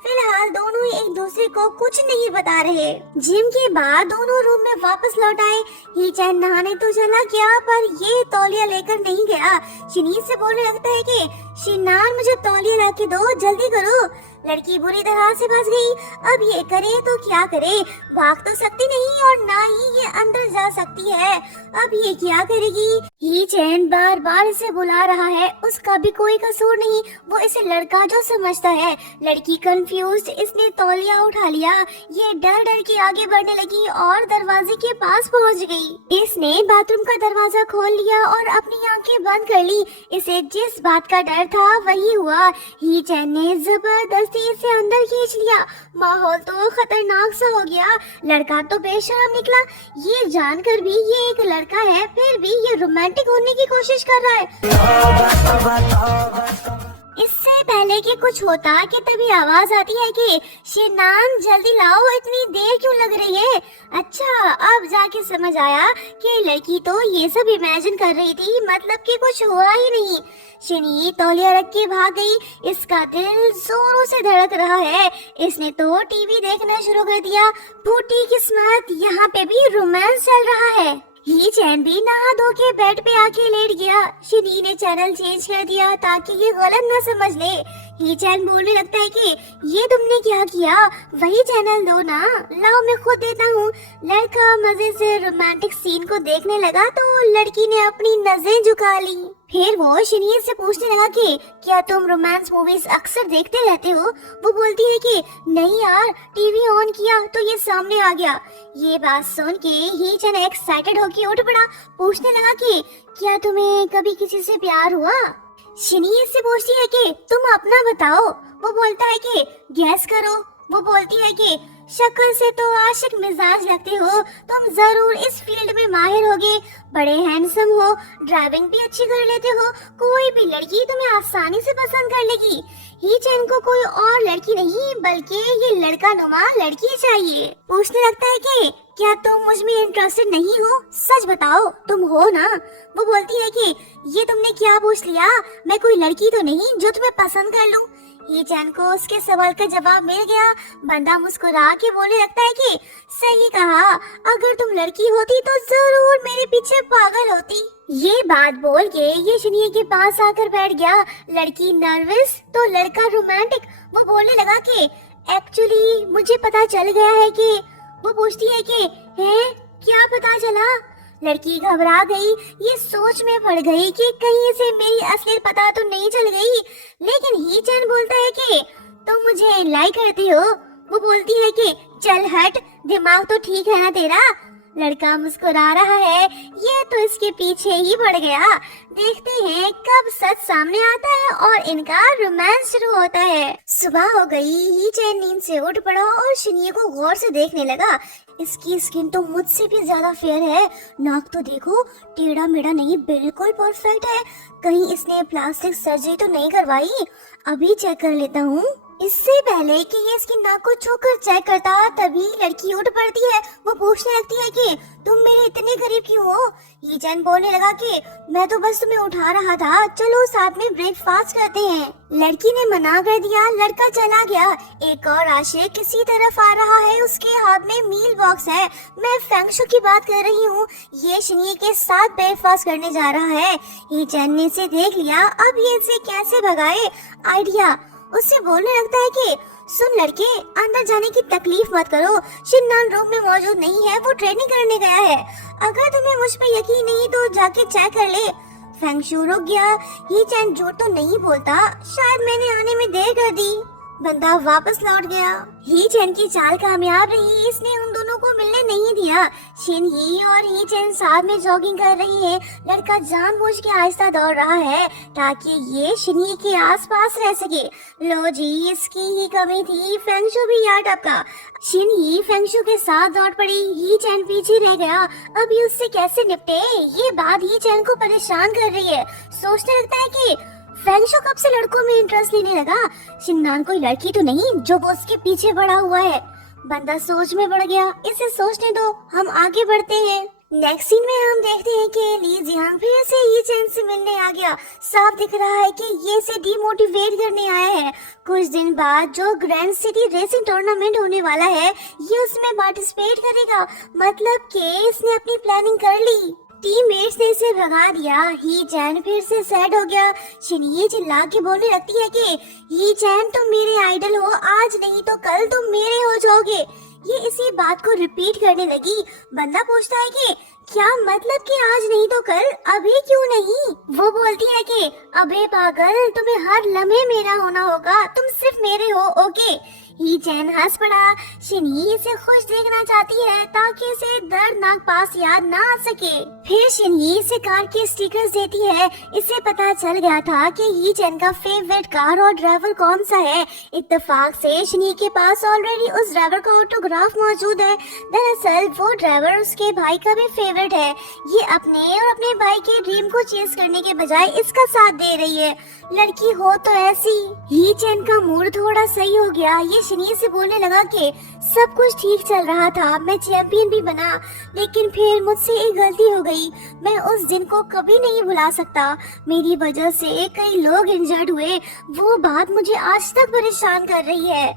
फिलहाल दोनों एक दूसरे को कुछ नहीं बता रहे। जिम के बाद दोनों रूम में वापस लौट आए। ही चैन नहाने तो चला गया, पर ये तौलिया लेकर नहीं गया। शिनी से बोलने लगता है कि शिनान मुझे तौलिया ला के दो, जल्दी करो। लड़की बुरी तरह से फंस गई। अब ये करे तो क्या करे, भाग तो सकती नहीं और ना ही ये अंदर जा सकती है। अब ये क्या करेगी? ही चैन बार बार इसे बुला रहा है, उसका भी कोई कसूर नहीं, वो इसे लड़का जो समझता है। लड़की कंफ्यूज, इसने तौलिया उठा लिया। ये डर डर के आगे बढ़ने लगी और दरवाजे के पास पहुंच गई। इसने बाथरूम का दरवाजा खोल लिया और अपनी आंखें बंद कर ली। इसे जिस बात का डर था वही हुआ। ही चैन ने जबरदस्ती इसे अंदर खींच लिया। माहौल तो खतरनाक सा हो गया। लड़का तो बेशर्म निकला। ये जानकर भी ये एक लड़का है, फिर भी ये रोमांटिक होने की कोशिश कर रहा है। इससे पहले कि कुछ होता कि तभी आवाज आती है कि शिनान जल्दी लाओ, इतनी देर क्यों लग रही है? अच्छा, अब जाके समझ आया कि लड़की तो ये सब इमेजिन कर रही थी, मतलब कि कुछ हुआ ही नहीं। शिनी तौलिया रख के भाग गई। इसका दिल जोरों से धड़क रहा है। इसने तो टीवी देखना शुरू कर दिया। फूटी किस्मत, यहाँ पे भी रोमांस चल रहा है। ही चैन भी नहा धो के बेड पे आके लेट गया। शिनी ने चैनल चेंज कर दिया ताकि ये गलत न समझ ले। ही चैन बोलने लगता है कि ये तुमने क्या किया, वही चैनल दो ना। लाओ मैं खुद देता हूँ। लड़का मजे से रोमांटिक सीन को देखने लगा तो लड़की ने अपनी नजरें झुका ली। फिर वो शिनी से पूछने लगा कि क्या तुम रोमांस मूवीज अक्सर देखते रहते हो? वो बोलती है कि नहीं यार, टीवी ऑन किया तो ये सामने आ गया। ये बात सुन के ही चैन एक्साइटेड होके उठ पड़ा। पूछने लगा कि क्या तुम्हें कभी किसी से प्यार हुआ? शिनी इससे पूछती है कि तुम अपना बताओ। वो बोलता है कि गैस करो। वो बोलती है कि शक्ल से तो आशिक मिजाज लगते हो, तुम जरूर इस फील्ड में माहिर होगे, बड़े हैंडसम हो, ड्राइविंग भी अच्छी कर लेते हो, कोई भी लड़की तुम्हें आसानी से पसंद कर लेगी। ही चैन को कोई और लड़की नहीं बल्कि ये लड़का नुमा लड़की चाहिए। पूछने लगता है कि क्या तुम मुझ में इंटरेस्टेड नहीं हो? सच बताओ, तुम हो ना? वो बोलती है कि ये तुमने क्या पूछ लिया, मैं कोई लड़की तो नहीं जो तुम्हें पसंद कर लूं। ही चैन को उसके सवाल का जवाब मिल गया। बंदा मुस्कुरा के बोलने लगता है कि सही कहा, अगर तुम लड़की होती तो जरूर मेरे पीछे पागल होती। ये बात बोल के ये शिनी के पास आकर बैठ गया। लड़की नर्वस तो लड़का रोमांटिक। वो बोलने लगा कि एक्चुअली मुझे पता चल गया है कि। वो पूछती है कि है क्या पता चला? लड़की घबरा गई। ये सोच में पड़ गई कि कहीं इसे मेरी असलियत पता तो नहीं चल गई। लेकिन ही चैन बोलता है कि तुम मुझे लाइक करती हो। वो बोलती है कि चल हट, दिमाग तो ठीक है ना तेरा? लड़का मुस्कुरा रहा है। ये तो इसके पीछे ही पड़ गया। देखते हैं कब सच सामने आता है और इनका रोमांस शुरू होता है। सुबह हो गई। ही चैन नींद से उठ पड़ा और शिनी को गौर से देखने लगा। इसकी स्किन तो मुझसे भी ज्यादा फेयर है। नाक तो देखो, टेढ़ा मेढ़ा नहीं, बिल्कुल परफेक्ट है। कहीं इसने प्लास्टिक सर्जरी तो नहीं करवाई? अभी चेक कर लेता हूँ। इससे पहले कि ये इसकी नाक को छूकर चेक करता तभी लड़की उठ पड़ती है। वो पूछने लगती है कि तुम मेरे इतने करीब क्यों हो? ये चैन बोलने लगा कि मैं तो बस तुम्हें उठा रहा था, चलो साथ में ब्रेकफास्ट करते हैं। लड़की ने मना कर दिया। लड़का चला गया। एक और आशिक किसी तरफ आ रहा है। उसके हाथ में मील बॉक्स है। मैं फेंगशु की बात कर रही हूँ। ये शिनी के साथ ब्रेकफास्ट करने जा रहा है। ये चैन ने इसे देख लिया। अब ये इसे कैसे भगाए? आइडिया। उससे बोलने लगता है कि सुन लड़के, अंदर जाने की तकलीफ मत करो। शिनान रूम में मौजूद नहीं है, वो ट्रेनिंग करने गया है। अगर तुम्हें मुझ पे यकीन नहीं तो जाके चेक कर ले। फेंगशु रुक गया। ये चैन झूठ तो नहीं बोलता, शायद मैंने आने में देर कर दी। बंदा वापस लौट गया। ही चैन की चाल कामयाब रही। इसने उन दोनों को मिलने नहीं दिया। शिन ही और ही चैन साथ में जॉगिंग कर रही है। लड़का जानबूझ के आहिस्ता दौड़ रहा है ताकि ये शिनी के आसपास रह सके। लो जी, इसकी ही कमी थी। फेंगशु भी यहाँ टपका। शिन ही फेंगशु के साथ दौड़ पड़ी। ही चैन पीछे रह गया। अब ये उससे कैसे निपटे? ये बात ही चैन को परेशान कर रही है। सोचने लगता है कि फैंगशो कब से लड़कों में इंटरेस्ट लेने लगा? शिननान कोई लड़की तो नहीं जो वो उसके पीछे पड़ा हुआ है। बंदा सोच में पड़ गया, इसे सोचने दो, हम आगे बढ़ते हैं। नेक्स्ट सीन में हम देखते हैं कि ली जियांग फिर से ही चैन से मिलने आ गया। साफ दिख रहा है कि ये इसे डिमोटिवेट करने आया है। कुछ दिन बाद जो ग्रैंड सिटी रेसिंग टूर्नामेंट होने वाला है, ये उसमें पार्टिसिपेट करेगा। मतलब कि इसने अपनी प्लानिंग कर ली। टीममेट्स ने इसे भगा दिया। ही चैन फिर से सैड हो गया। शिनये चिल्ला के बोलने लगती है कि ही चैन तुम मेरे आइडल हो, आज नहीं तो कल तुम मेरे हो जाओगे। ये इसी बात को रिपीट करने लगी। बंदा पूछता है कि क्या मतलब कि आज नहीं तो कल, अभी क्यों नहीं? वो बोलती है कि अबे पागल, तुम्हें हर लम्हे मेरा होना होगा, तुम सिर्फ मेरे हो, ओके। ही चैन हंस पड़ा। शिनही इसे खुश देखना चाहती है ताकि इसे दर्दनाक पास याद ना आ सके। फिर शिनही इसे कार के स्टिकर्स देती है। इसे पता चल गया था कि ही चैन का फेवरेट कार और ड्राइवर कौन सा है। इत्तेफाक से शिनही के पास ऑलरेडी उस ड्राइवर का ऑटोग्राफ मौजूद है। दरअसल वो ड्राइवर उसके भाई का भी फेवरेट है। ये अपने और अपने भाई के ड्रीम को चेस करने के बजाय इसका साथ दे रही है। लड़की हो तो ऐसी। ही चैन का मूड थोड़ा सही हो गया। ये शिनही से बोलने लगा कि सब कुछ ठीक चल रहा था, मैं चैंपियन भी बना, लेकिन फिर मुझसे एक गलती हो गई। मैं उस दिन को कभी नहीं भुला सकता। मेरी वजह से कई लोग इंजर्ड हुए। वो बात मुझे आज तक परेशान कर रही है।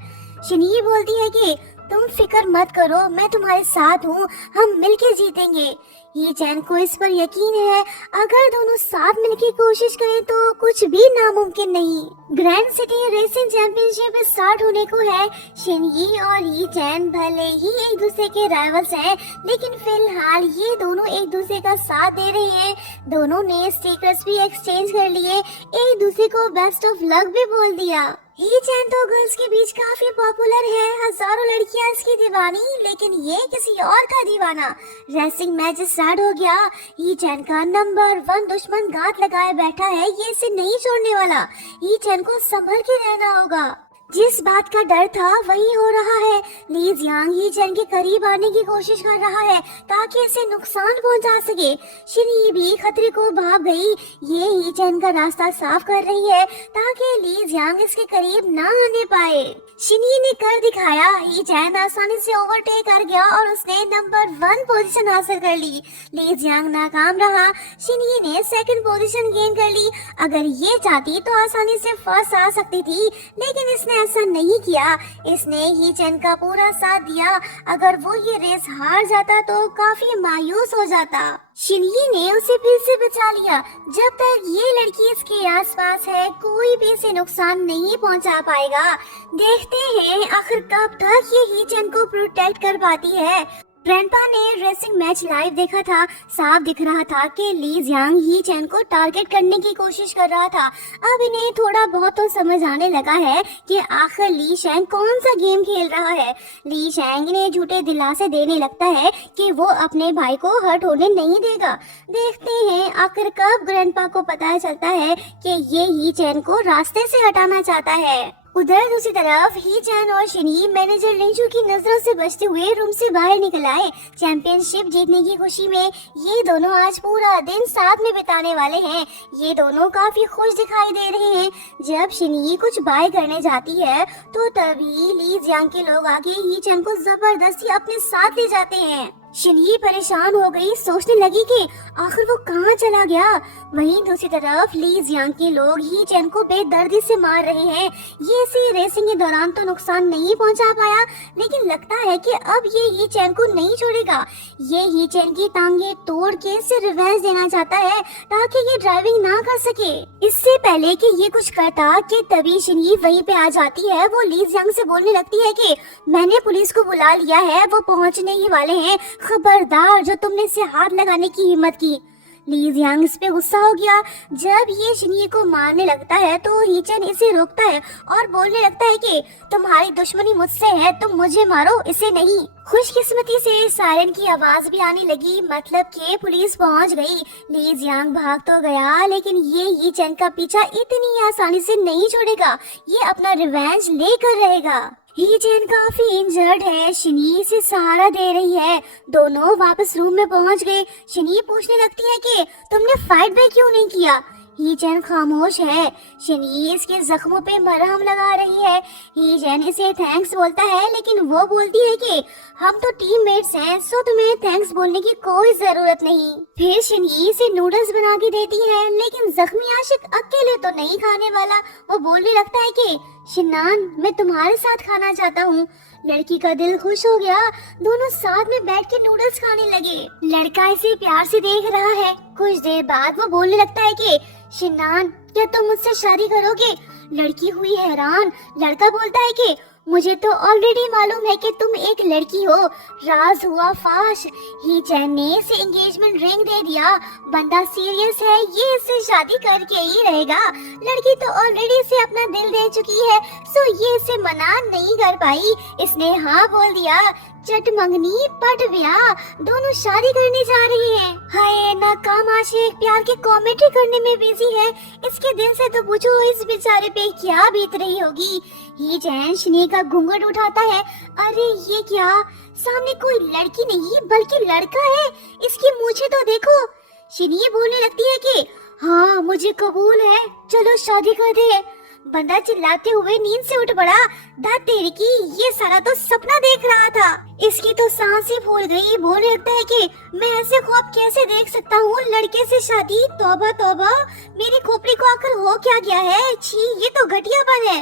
शिनही बोलती है कि तुम फिक्र मत करो, मैं तुम्हारे साथ हूँ, हम मिलके जीतेंगे। ये चैन को इस पर यकीन है, अगर दोनों साथ मिलके कोशिश करें तो कुछ भी नामुमकिन नहीं। Grand city racing championship start होने को है। शिनही और ये चैन भले ही एक दूसरे के राइवल्स हैं, लेकिन फिलहाल ये दोनों एक दूसरे का साथ दे रहे हैं। दोनों ने स्टिकर्स भी एक्सचेंज कर लिए, एक दूसरे को बेस्ट ऑफ लक भी बोल दिया। ही चैन तो गर्ल्स के बीच काफी पॉपुलर है, हजारों लड़कियां इसकी दीवानी, लेकिन ये किसी और का दीवाना। रेसिंग मैच स्टार्ट हो गया। ही चैन का नंबर 1 दुश्मन घात लगाए बैठा है, ये इसे नहीं छोड़ने वाला। ही चैन को संभल के रहना होगा। जिस बात का डर था वही हो रहा है। ली जियांग ही चैन के करीब आने की कोशिश कर रहा है ताकि इसे नुकसान पहुंचा सके। शिनही भी खतरे को भाग गई। ये ही चैन का रास्ता साफ कर रही है ताकि ली जियांग इसके करीब ना आने पाए। शिनही ने कर दिखाया। ही चैन आसानी से ओवरटेक कर गया और उसने नंबर 1 पोजीशन हासिल कर ली। ली जियांग नाकाम रहा। शिनही ने सेकंड पोजीशन गेन कर ली। अगर ये चाहती तो आसानी से फर्स्ट आ सकती थी, लेकिन इसने ऐसा नहीं किया। इसने ही चैन का पूरा साथ दिया। अगर वो ये रेस हार जाता तो काफी मायूस हो जाता। शिनही ने उसे फिर से बचा लिया। जब तक ये लड़की इसके आसपास है, कोई भी इसे नुकसान नहीं पहुंचा पाएगा। देखते हैं आखिर कब तक ये ही चैन को प्रोटेक्ट कर पाती है। ग्रैंडपा ने रेसिंग मैच लाइव देखा था। साफ दिख रहा था कि ली जियांग ही चैन को टारगेट करने की कोशिश कर रहा था। अब इन्हें थोड़ा बहुत तो समझ आने लगा है कि आखिर ली शैंग कौन सा गेम खेल रहा है। ली शैंग इन्हें झूठे दिलासे देने लगता है कि वो अपने भाई को हर्ट होने नहीं देगा। देखते हैं आखिर कब ग्रैंडपा को पता चलता है कि ये ही चैन को रास्ते से हटाना चाहता है। उधर दूसरी तरफ ही चैन और शिनही मैनेजर लिंचू की नजरों से बचते हुए रूम से बाहर निकल आए। चैंपियनशिप जीतने की खुशी में ये दोनों आज पूरा दिन साथ में बिताने वाले हैं। ये दोनों काफी खुश दिखाई दे रहे हैं। जब शिनही कुछ बाय करने जाती है तो तभी ली जियांग के लोग आके ही चैन को जबरदस्ती अपने साथ ले जाते हैं। शिनही परेशान हो गई, सोचने लगी कि आखिर वो कहाँ चला गया। वहीं दूसरी तरफ ली जियांग के लोग ही चैन को बेदर्दी से मार रहे हैं। ये इसे रेसिंग के दौरान तो नुकसान नहीं पहुंचा पाया, लेकिन लगता है कि अब ये ही चैन को नहीं छोड़ेगा। ये ही चैन की टांगे तोड़ के इसे रिवेंज देना चाहता है ताकि ये ड्राइविंग ना कर सके। इससे पहले कि ये कुछ करता कि तभी शिनही वहीं पे आ जाती है। वो ली जियांग से बोलने लगती है कि मैंने पुलिस को बुला लिया है, वो पहुंचने ही वाले हैं। खबरदार जो तुमने इसे हाथ लगाने की हिम्मत की। ली जियांग इस पे गुस्सा हो गया। जब ये शिनही को मारने लगता है तो ही चैन इसे रोकता है और बोलने लगता है कि तुम्हारी दुश्मनी मुझसे है, तुम मुझे मारो, इसे नहीं। खुशकिस्मती से सायरन की आवाज भी आने लगी, मतलब कि पुलिस पहुंच गई। ली जियांग भाग तो गया, लेकिन ये ही चैन का पीछा इतनी आसानी से नहीं छोड़ेगा। ये अपना रिवेंज लेकर रहेगा। ही चैन काफी इंजर्ड है। शिनही से सहारा दे रही है। दोनों वापस रूम में पहुंच गए। शिनही पूछने लगती है कि तुमने फाइट बैक क्यों नहीं किया। ही चैन खामोश है। शिनही इसके जख्मों पे मरहम लगा रही है। ही चैन इसे थैंक्स बोलता है, लेकिन वो बोलती है कि हम तो टीममेट्स हैं, सो तुम्हें थैंक्स बोलने की कोई जरूरत नहीं। फिर शिनही इसे नूडल्स बना के देती है, लेकिन जख्मी आशिक अकेले तो नहीं खाने वाला। वो बोलने लगता है कि शिनान, मैं तुम्हारे साथ खाना चाहता हूँ। लड़की का दिल खुश हो गया। दोनों साथ में बैठ के नूडल्स खाने लगे। लड़का इसे प्यार से देख रहा है। कुछ देर बाद वो बोलने लगता है कि शिनान, क्या तुम मुझसे शादी करोगे? लड़की हुई हैरान। लड़का बोलता है कि मुझे तो ऑलरेडी मालूम है कि तुम एक लड़की हो। राज हुआ फाश। ही चैन ने इसे एंगेजमेंट रिंग दे दिया। बंदा सीरियस है, ये इससे शादी करके ही रहेगा। लड़की तो ऑलरेडी इसे अपना दिल दे चुकी है, सो ये इसे मना नहीं कर पाई। इसने हाँ बोल दिया। चट मंगनी पट ब्याह, दोनों शादी करने जा रही हैं। हाय नाकाम आशिक प्यार की कॉमेडी करने में बिजी है। इसके दिल से तो पूछो इस बेचारे पे क्या बीत रही होगी। ही चैन शिनी का घूंघट उठाता है। अरे ये क्या, सामने कोई लड़की नहीं बल्कि लड़का है। इसकी मूछें तो देखो। शिनी बोलने लगती है कि हाँ मुझे कबूल है, चलो शादी कर दे। बंदा चिल्लाते हुए नींद से उठ पड़ा। दाद तेरी की, ये सारा तो सपना देख रहा था। इसकी तो सांस ही फूल गई। बोलने लगता है कि मैं ऐसे ख्वाब कैसे देख सकता हूँ, लड़के से शादी। तौबा तौबा, मेरी खोपड़ी को आखिर हो क्या गया है। छी, ये तो घटियापन है।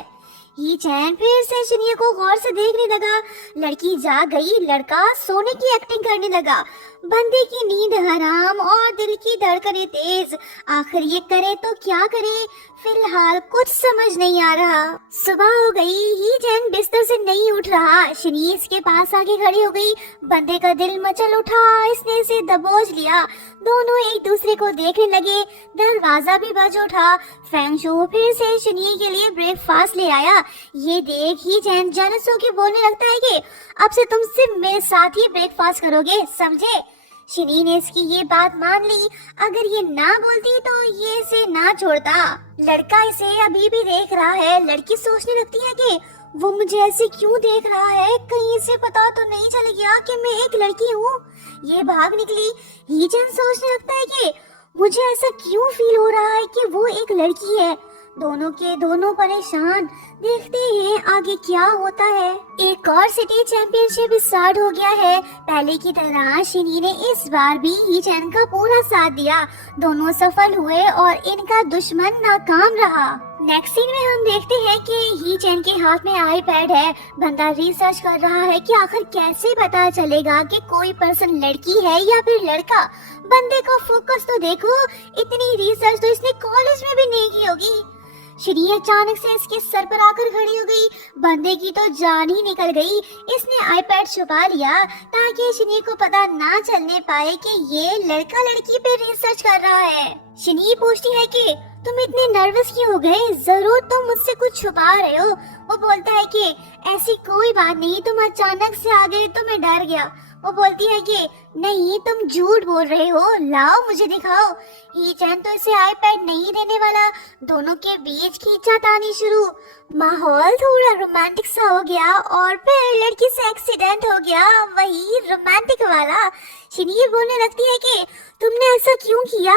ही चैन फिर से शिनिया को गौर से देखने लगा। लड़की जाग गई, लड़का सोने की एक्टिंग करने लगा। बंदे की नींद हराम और दिल की धड़कनें तेज। आखिर ये करे तो क्या करे, फिलहाल कुछ समझ नहीं आ रहा। सुबह हो गई। ही चैन बिस्तर से नहीं उठ रहा। शिनी इसके पास आके खड़ी हो गई। बंदे का दिल मचल उठा। इसने इसे दबोच लिया। दोनों एक दूसरे को देखने लगे। दरवाजा भी बज उठा। फेंगशू फिर से शिनी के लिए ब्रेकफास्ट ले आया। ये देख ही चैन जेलस होके बोलने लगता है कि अब से तुम सिर्फ मेरे साथ ही ब्रेकफास्ट करोगे, समझे? शिनी ने इसकी ये बात मान ली। अगर ये ना बोलती तो ये इसे ना छोड़ता। लड़का इसे अभी भी देख रहा है। लड़की सोचने लगती है कि वो मुझे ऐसे क्यों देख रहा है, कहीं इसे पता तो नहीं चल गया कि मैं एक लड़की हूँ। ये भाग निकली। हीचन सोचने लगता है कि मुझे ऐसा क्यों फील हो रहा है कि वो एक लड़की है। दोनों के दोनों परेशान। देखते हैं आगे क्या होता है। एक और सिटी चैंपियनशिप स्टार्ट हो गया है। पहले की तरह शिनी ने इस बार भी ही चैन का पूरा साथ दिया। दोनों सफल हुए और इनका दुश्मन नाकाम रहा। नेक्स्ट सीन में हम देखते हैं कि ही चैन के हाथ में आईपैड है। बंदा रिसर्च कर रहा है कि आखिर कैसे पता चलेगा कि कोई पर्सन लड़की है या फिर लड़का। बंदे का फोकस तो देखो, इतनी रिसर्च तो इसने कॉलेज में भी नहीं की होगी। श्री अचानक से इसके सर पर आकर खड़ी हो गई। बंदे की तो जान ही निकल गई। इसने आईपैड छुपा लिया ताकि शिनी को पता ना चलने पाए कि ये लड़का लड़की पे रिसर्च कर रहा है। शिनी पूछती है कि तुम इतने नर्वस क्यों हो गए, जरूर तुम मुझसे कुछ छुपा रहे हो। वो बोलता है कि ऐसी कोई बात नहीं, तुम अचानक से आ गए तो मैं डर गया। वो बोलती है कि नहीं, तुम झूठ बोल रहे हो, लाओ मुझे दिखाओ। ही चैन तो इसे आईपैड नहीं देने वाला। दोनों के बीच खींचातानी शुरू। माहौल थोड़ा रोमांटिक सा हो गया और फिर लड़की से एक्सीडेंट हो गया, वही रोमांटिक वाला। शिनी बोलने लगती है कि तुमने ऐसा क्यों किया।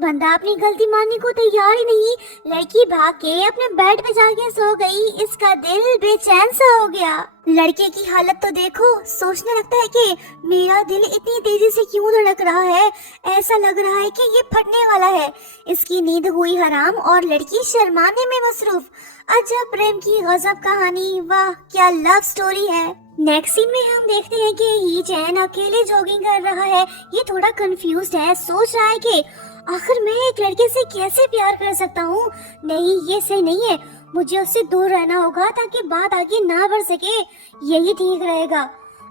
बंदा अपनी गलती मानने को तैयार ही नहीं। लड़की भाग के अपने बेड पे जाके सो गई। इसका दिल बेचैन सा हो गया। लड़के की हालत तो देखो। सोचने लगता है कि मेरा दिल इतनी तेजी से क्यों धड़क रहा है, ऐसा लग रहा है कि ये फटने वाला है। इसकी नींद हुई हराम और लड़की शर्माने में मसरूफ। अजब प्रेम की गजब कहानी, वाह क्या लव स्टोरी है। नेक्स्ट सीन में हम देखते हैं कि ही चैन अकेले जॉगिंग कर रहा है। ये थोड़ा कंफ्यूज्ड है। सोच रहा है कि आखिर मैं एक लड़के से कैसे प्यार कर सकता हूँ। नहीं, ये सही नहीं है। मुझे उससे दूर रहना होगा ताकि बात आगे ना बढ़ सके। यही ठीक रहेगा।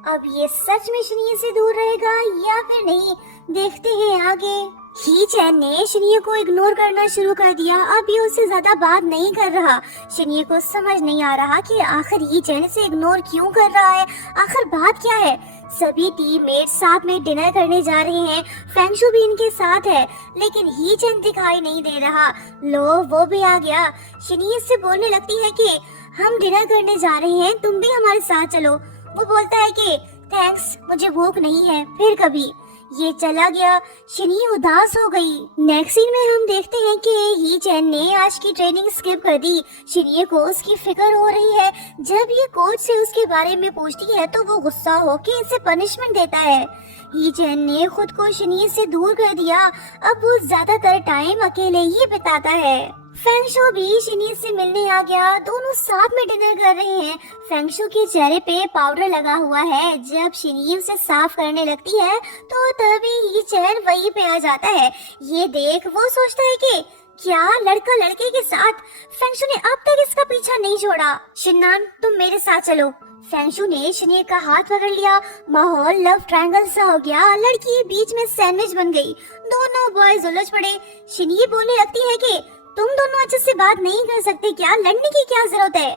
अब ये सच में शनिया से दूर रहेगा या फिर नहीं, देखते हैं आगे। ही चैन ने शनिया को इग्नोर करना शुरू कर दिया। अब ये उससे ज्यादा बात नहीं कर रहा। शनिया को समझ नहीं आ रहा कि आखिर ही चैन से इग्नोर क्यों कर रहा है, आखिर बात क्या है। सभी टीममेट साथ में डिनर करने जा रहे हैं। फेंगशु भी इनके साथ है, लेकिन ही चैन दिखाई नहीं दे रहा। लो, वो भी आ गया। शनिया से बोलने लगती है कि हम डिनर करने जा रहे हैं, तुम भी हमारे साथ चलो। वो बोलता है कि थैंक्स, मुझे भूख नहीं है, फिर कभी। ये चला गया। शिनी उदास हो गई। नेक्स्ट सीन में हम देखते हैं कि ही चैन ने आज की ट्रेनिंग स्किप कर दी। शिनी को उसकी फिक्र हो रही है। जब ये कोच से उसके बारे में पूछती है तो वो गुस्सा होकर इसे पनिशमेंट देता है। ही चैन ने खुद को शिनी से दूर कर दिया। अब वो ज्यादातर टाइम अकेले ही बिताता है। फेंगशु भी शिनी से मिलने आ गया। दोनों साथ में डिनर कर रहे हैं। फेंगशु के चेहरे पे पाउडर लगा हुआ है। जब शिनी उसे साफ करने लगती है तो तभी ही चैन वहीं पे आ जाता है। ये देख वो सोचता है कि क्या लड़का लड़के के साथ। फेंगशु ने अब तक इसका पीछा नहीं छोड़ा। शिन्नान तुम मेरे साथ चलो। फेंगशु ने शिनी का हाथ पकड़ लिया। माहौल लव ट्रायंगल सा हो गया। लड़की बीच में सैंडविच बन गई। दोनों बॉयज उलझ पड़े। शिनी बोलने लगती है कि तुम दोनों अच्छे से बात नहीं कर सकते क्या? लड़ने की क्या जरूरत है?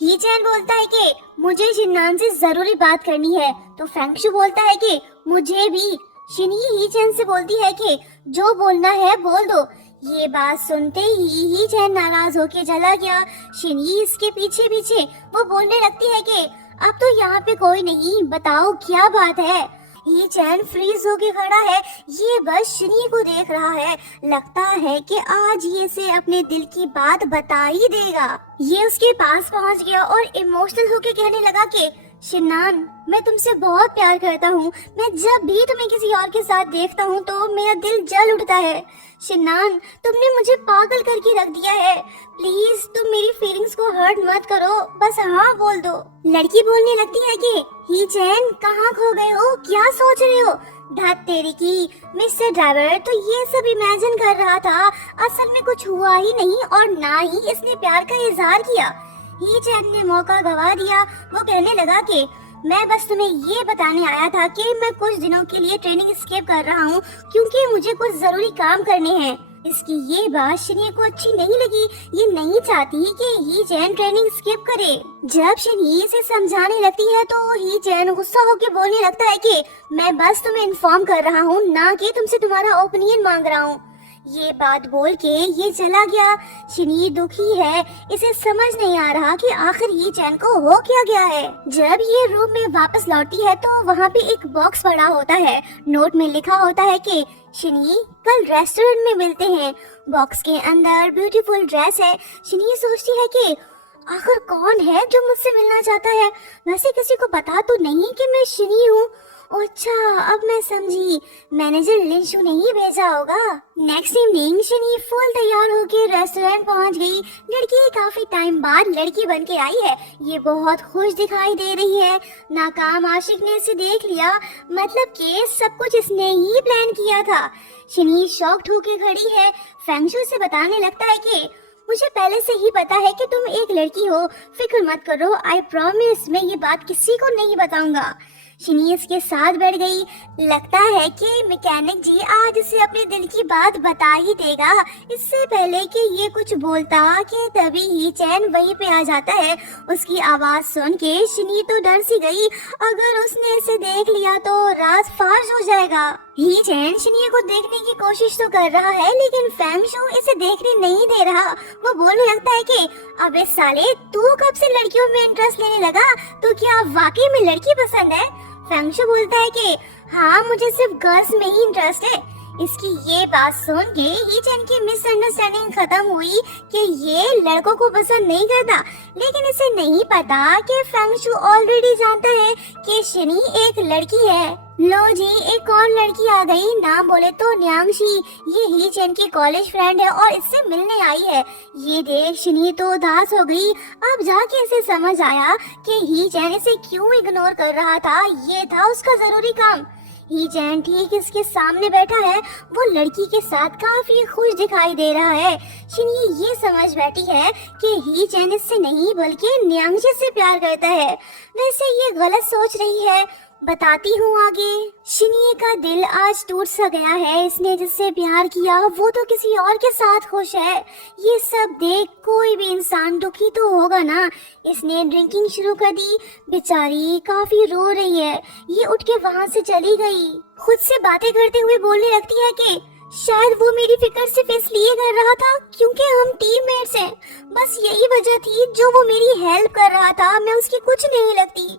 ही चैन बोलता है कि मुझे शिन्नान से जरूरी बात करनी है। तो फेंगशु बोलता है कि मुझे भी। शिनी ही चैन से बोलती है कि जो बोलना है बोल दो। ये बात सुनते ही चैन नाराज होके चला गया। शिनी इसके पीछे पीछे वो बोलने लगती है कि अब तो यहाँ पे कोई नहीं, बताओ क्या बात है। ही चैन फ्रीज होके खड़ा है। ये बस शिनी को देख रहा है। लगता है कि आज ये इसे अपने दिल की बात बता ही देगा। ये उसके पास पहुंच गया और इमोशनल होके कहने लगा कि शिन्नान मैं तुमसे बहुत प्यार करता हूँ। मैं जब भी तुम्हें किसी और के साथ देखता हूँ तो मेरा दिल जल उठता है। शिन्नान तुमने मुझे पागल करके रख दिया है। प्लीज तुम मेरी फीलिंग्स को हर्ट मत करो, बस हाँ बोल दो। लड़की बोलने लगती है कि ही चैन कहाँ खो गए हो, क्या सोच रहे हो? धत तेरी की मिस्टर ड्राइवर तो ये सब इमेजिन कर रहा था। असल में कुछ हुआ ही नहीं और ना ही इसने प्यार का इजहार किया। ही चैन ने मौका गवा दिया। वो कहने लगा कि मैं बस तुम्हें ये बताने आया था कि मैं कुछ दिनों के लिए ट्रेनिंग स्किप कर रहा हूँ क्योंकि मुझे कुछ जरूरी काम करने हैं। इसकी ये बात शिनी को अच्छी नहीं लगी। ये नहीं चाहती कि ही चैन ट्रेनिंग स्किप करे। जब शिनी इसे समझाने लगती है तो ही चैन गुस्सा होकर बोलने लगता है कि मैं बस तुम्हें इन्फॉर्म कर रहा हूँ, ना कि तुमसे तुम्हारा ओपिनियन मांग रहा हूँ। ये बात बोल के ये चला गया। शिनी दुखी है। इसे समझ नहीं आ रहा कि आखिर ही चैन को हो क्या गया है। जब ये रूम में वापस लौटती है तो वहाँ पे एक बॉक्स पड़ा होता है। नोट में लिखा होता है कि शिनी कल रेस्टोरेंट में मिलते हैं। बॉक्स के अंदर ब्यूटीफुल ड्रेस है। शिनी सोचती है कि आखिर कौन है जो मुझसे मिलना चाहता है। वैसे किसी को पता तो नहीं कि मैं शिनी हूँ। अच्छा अब मैं समझी, मैनेजर लिंशु ने ही भेजा होगा। नेक्स्ट इवनिंग शिनी फुल तैयार होकर रेस्टोरेंट पहुंच गई। लड़की काफी टाइम बाद लड़की बन के आई है। ये बहुत खुश दिखाई दे रही है। नाकाम आशिक ने इसे देख लिया, मतलब कि सब कुछ इसने ही प्लान किया था। शिनी शॉक्ड होके खड़ी है। फेंगशु से बताने लगता है कि मुझे पहले से ही पता है कि तुम एक लड़की हो, फिक्र मत करो, आई प्रॉमिस मैं ये बात किसी को नहीं बताऊंगा। शिनी इसके साथ बैठ गई। लगता है कि मैकेनिक जी आज इसे अपने दिल की बात बता ही देगा। इससे पहले कि ये कुछ बोलता कि तभी ही चैन वहीं पे आ जाता है। उसकी आवाज सुन के शिनी तो डर सी गई। अगर उसने इसे देख लिया तो राज फाश हो जाएगा। ही चैन शिनी को देखने की कोशिश तो कर रहा है लेकिन फेंगशु इसे देखने नहीं दे रहा। वो बोलने लगता है कि अबे साले तू कब से लड़कियों में इंटरेस्ट लेने लगा? तो क्या वाकई में लड़की पसंद है? फेंगशु बोलता है कि हाँ मुझे सिर्फ गर्ल्स में ही इंटरेस्ट है। इसकी ये बात सुन के ही चैन की मिसअंडरस्टैंडिंग खत्म हुई कि ये लड़कों को पसंद नहीं करता, लेकिन इसे नहीं पता कि फेंगशु ऑलरेडी जानता है कि शिनी एक लड़की है। लो जी एक और लड़की आ गई, नाम बोले तो न्यांगशी। ये ही चैन की कॉलेज फ्रेंड है और इससे मिलने आई है। ये देख शिनी तो उदास हो गई। अब जाके इसे समझ आया कि ही चैन इसे क्यों इग्नोर कर रहा था। ये था उसका जरूरी काम। ही चैन ठीक इसके सामने बैठा है। वो लड़की के साथ काफी खुश दिखाई दे रहा है। शिनी ये समझ बैठी है कि ही चैन इससे नहीं बल्कि न्यांगशी से प्यार करता है। वैसे ये गलत सोच रही है, बताती हूँ आगे। शिनी का दिल आज टूट सा गया है। इसने जिससे प्यार किया वो तो किसी और के साथ खुश है। ये सब देख कोई भी इंसान दुखी तो होगा ना। इसने ड्रिंकिंग शुरू कर दी। बेचारी काफी रो रही है। ये उठ के वहाँ से चली गई। खुद से बातें करते हुए बोलने लगती है कि शायद वो मेरी फिक्र सिर्फ इसलिए कर रहा था क्योंकि हम टीममेट्स हैं। बस यही वजह थी जो वो मेरी हेल्प कर रहा था। मैं उसकी कुछ नहीं लगती।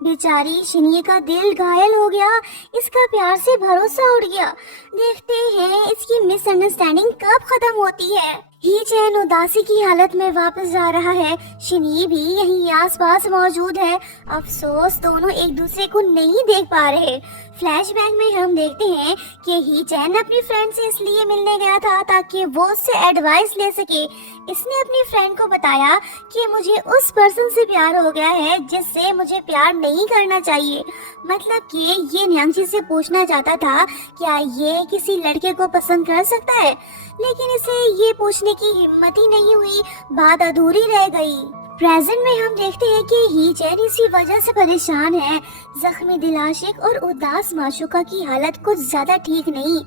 बेचारी शिनी का दिल घायल हो गया, इसका प्यार से भरोसा उड़ गया। देखते हैं इसकी मिसअंडरस्टैंडिंग कब खत्म होती है। ही चैन उदासी की हालत में वापस जा रहा है, शिनी भी यहीं आसपास मौजूद है। अफसोस दोनों एक दूसरे को नहीं देख पा रहे। फ्लैशबैक में हम देखते हैं कि ही चैन अपनी फ्रेंड से इसलिए मिलने गया था ताकि वो उससे एडवाइस ले सके। इसने अपनी फ्रेंड को बताया कि मुझे उस पर्सन से प्यार हो गया है जिससे मुझे प्यार नहीं करना चाहिए। मतलब कि ये न्यांची से पूछना चाहता था क्या ये किसी लड़के को पसंद कर सकता है, लेकिन इसे ये पूछने की हिम्मत ही नहीं हुई, बात अधूरी रह गई। प्रेजेंट में हम देखते हैं कि ही चैन इसी वजह से परेशान है। जख्मी दिल आशिक और उदास माशूका की हालत कुछ ज्यादा ठीक नहीं,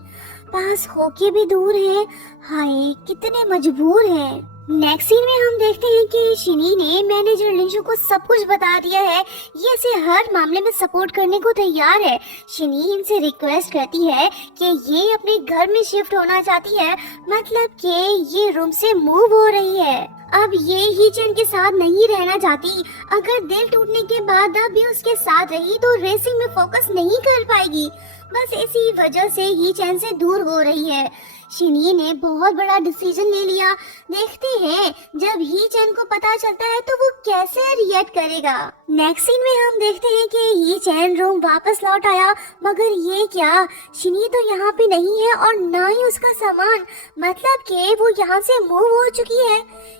पास होके भी दूर है। हाय कितने मजबूर हैं। नेक्स्ट सीन में हम देखते हैं कि शिनी ने मैनेजर लिंशु को सब कुछ बता दिया है। ये इसे हर मामले में सपोर्ट करने को तैयार है। शिनी इनसे रिक्वेस्ट करती है कि ये अपने घर में शिफ्ट होना चाहती है, मतलब कि ये रूम से मूव हो रही है। अब ये ही चैन के साथ नहीं रहना चाहती। अगर दिल टूटने के बाद अब भी उसके साथ रही तो रेसिंग में फोकस नहीं कर पाएगी। बस इसी वजह से ही चैन से दूर हो रही है। शिनी ने बहुत बड़ा डिसीजन ले लिया। देखते हैं जब ही चैन को पता चलता है तो वो कैसे रिएक्ट करेगा। नेक्स्ट सीन में हम देखते हैं कि ही चैन रूम वापस लौट आया, मगर ये क्या, शिनी तो यहाँ पे नहीं है और ना ही उसका सामान, मतलब कि वो यहाँ से मूव हो चुकी है।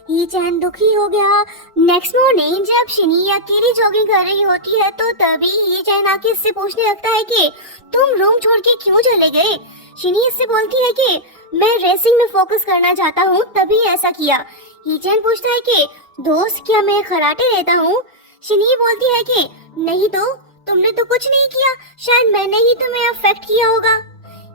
ही चैन दुखी हो गया। नेक्स्ट मॉर्निंग जब शिनी अकेली जॉगिंग कर रही होती है तो तभी ही चैन आके इससे पूछने लगता है कि तुम रूम छोड़ के क्यों चले गए। शिनी इससे बोलती है कि मैं रेसिंग में फोकस करना चाहता हूँ तभी ऐसा किया। ही चैन पूछता है कि दोस्त क्या मैं खराटे लेता हूँ। शिनी बोलती है कि नहीं तो तुमने तो कुछ नहीं किया, शायद मैंने ही तुम्हें अफेक्ट किया होगा।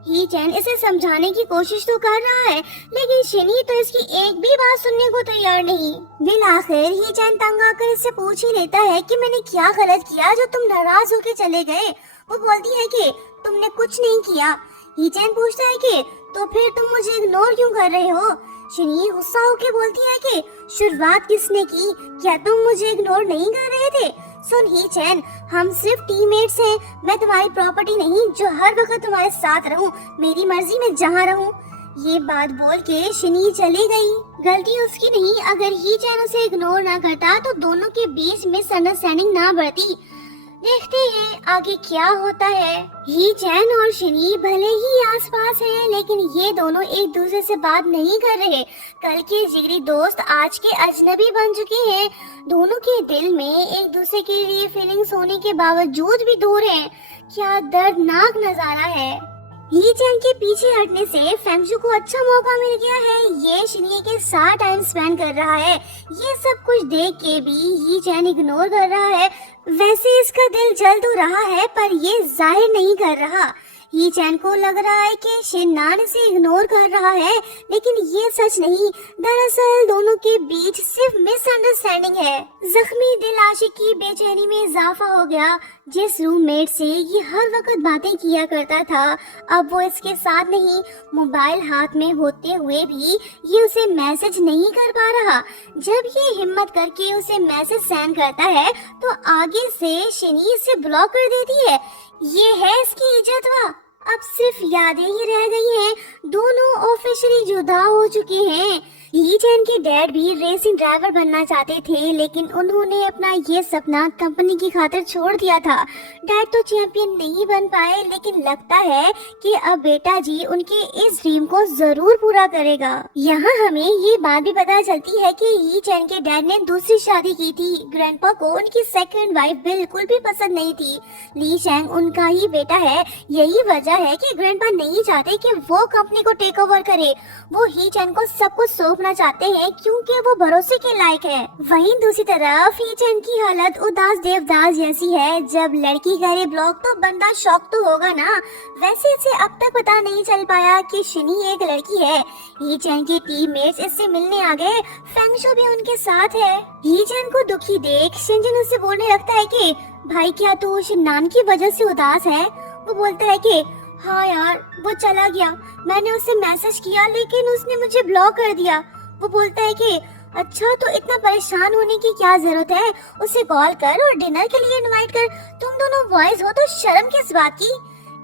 ही चैन इसे समझाने की कोशिश तो कर रहा है, लेकिन शिनी तो इसकी एक भी बात सुनने को तैयार नहीं। बिल आखिर ही चैन तंग आकर इससे पूछ ही लेता है कि मैंने क्या गलत किया जो तुम नाराज होकर चले गए। वो बोलती है कि तुमने कुछ नहीं किया। ही चैन पूछता है कि तो फिर तुम मुझे इग्नोर क्यों कर रहे हो। शिनी गुस्सा होकर बोलती है कि शुरुआत किसने की, क्या तुम मुझे इग्नोर नहीं कर रहे थे। सुन ही चैन, हम सिर्फ टीममेट्स हैं, मैं तुम्हारी प्रॉपर्टी नहीं जो हर वक्त तुम्हारे साथ रहूं, मेरी मर्जी में जहाँ रहूं। ये बात बोल के शिनी चली गई। गलती उसकी नहीं, अगर ही चैन उसे इग्नोर ना करता तो दोनों के बीच मिसअंडरस्टैंडिंग ना बढ़ती। देखते हैं आगे क्या होता है। ही चैन और शिनी भले ही आसपास हैं, लेकिन ये दोनों एक दूसरे से बात नहीं कर रहे। कल के जिगरी दोस्त आज के अजनबी बन चुके हैं। दोनों के दिल में एक दूसरे के लिए फीलिंग्स होने के बावजूद भी दूर हैं। क्या दर्दनाक नजारा है। ही चैन के पीछे हटने से फेंगशु को अच्छा मौका मिल गया है। ये शिनी के साथ टाइम स्पेंड कर रहा है। ये सब कुछ देख के भी ही चैन इग्नोर कर रहा है। वैसे इसका दिल जल तो रहा है पर ये जाहिर नहीं कर रहा। ही चैन को लग रहा है कि शिनान इसे इग्नोर कर रहा है, लेकिन ये सच नहीं। दरअसल दोनों के बीच सिर्फ मिसअंडरस्टैंडिंग है। जख्मी दिल आशिक की बेचैनी में इजाफा हो गया। जिस रूममेट से ये हर वक्त बातें किया करता था, अब वो इसके साथ नहीं। मोबाइल हाथ में होते हुए भी ये उसे मैसेज नहीं कर पा रहा। जब ये हिम्मत करके उसे मैसेज सेंड करता है तो आगे से शिनी इसे ब्लॉक कर देती है। ये है इसकी इज्जतवा। अब सिर्फ यादें ही रह गई हैं। दोनों ऑफिशियली जुदा हो चुके हैं। ही चैन के डैड भी रेसिंग ड्राइवर बनना चाहते थे, लेकिन उन्होंने अपना ये सपना कंपनी की खातिर छोड़ दिया था। डैड तो चैंपियन नहीं बन पाए, लेकिन लगता है कि अब बेटा जी उनके इस ड्रीम को जरूर पूरा करेगा। यहाँ हमें ये बात भी पता चलती है कि ही चैन के डैड ने दूसरी शादी की थी। ग्रैंडपा को उनकी सेकंड वाइफ बिल्कुल भी पसंद नहीं थी। ली शैंग उनका ही बेटा है। यही वजह है कि ग्रैंडपा नहीं चाहते कि वो कंपनी को टेक ओवर करे। वो ही चैन को सब कुछ सौंपना चाहते हैं क्योंकि वो भरोसे के लायक है। वहीं दूसरी तरफ ही चैन की हालत उदास देवदास जैसी है। जब लड़की करे ब्लॉक तो बंदा शॉक तो होगा ना। वैसे इसे अब तक पता नहीं चल पाया कि शिनी एक लड़की है। ही चैन के टीममेट्स इससे मिलने आ गए। फेंगशु भी उनके साथ है। ही चैन को दुखी देख शिनजिन उससे बोलने लगता है कि भाई क्या तू शिनान की वजह से उदास है। वो बोलता है कि हाँ यार, वो चला गया। मैंने उसे मैसेज किया लेकिन उसने मुझे ब्लॉक कर दिया। वो बोलता है कि अच्छा, तो इतना परेशान होने की क्या जरूरत है, उसे कॉल कर और डिनर के लिए इनवाइट कर। तुम दोनों बॉयज हो तो शर्म किस बात की।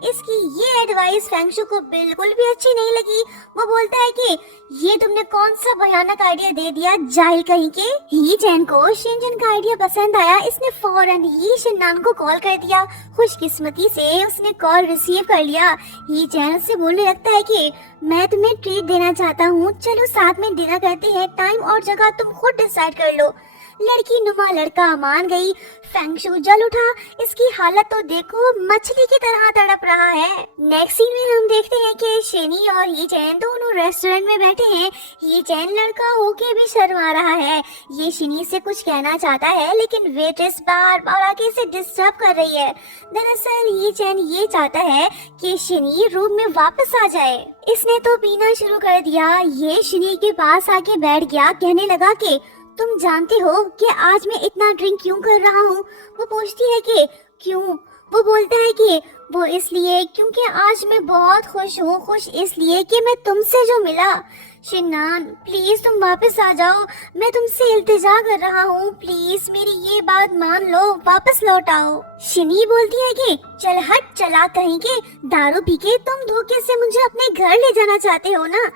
इसकी ये एडवाइस फेंगशु को बिल्कुल भी अच्छी नहीं लगी। वो बोलता है कि ये तुमने कौन सा भयानक आइडिया दे दिया जाहिल कहीं के। ही चैन को शिनजन का आइडिया पसंद आया। इसने फौरन ही शिननान को कॉल कर दिया। खुशकिस्मती से उसने कॉल रिसीव कर लिया। ही चैन से बोलने लगता है कि मैं तुम्हें ट्रीट देना चाहता हूँ, चलो साथ में डिनर करते हैं, टाइम और जगह तुम खुद डिसाइड कर लो। लड़की नुमा लड़का मान गई। फेंगशु जल उठा। इसकी हालत तो देखो, मछली की तरह तड़प रहा है। नेक्स्ट सीन में हम देखते हैं कि शेनी और ही चैन दोनों रेस्टोरेंट में बैठे हैं। ही चैन लड़का होके भी शर्मा रहा है। ये शेनी से कुछ कहना चाहता है लेकिन वेट्रेस बार बार आके इसे डिस्टर्ब कर रही है। दरअसल ही चैन ये चाहता है कि शेनी रूम में वापस आ जाए। इसने तो पीना शुरू कर दिया। ये शेनी के पास आके बैठ गया। कहने लगा कि तुम जानते हो कि आज मैं इतना ड्रिंक क्यों कर रहा हूँ। वो पूछती है कि क्यों। वो बोलता है कि वो इसलिए क्योंकि आज मैं बहुत खुश हूँ। खुश इसलिए कि मैं तुमसे जो मिला। शिन्नान प्लीज तुम वापस आ जाओ, मैं तुमसे इल्तिजा कर रहा हूँ, प्लीज मेरी ये बात मान लो, वापस लौट आओ। शिनी बोलती है कि चल हट, चला कहीं के, दारू पी के तुम धोखे से मुझे अपने घर ले जाना चाहते हो ना।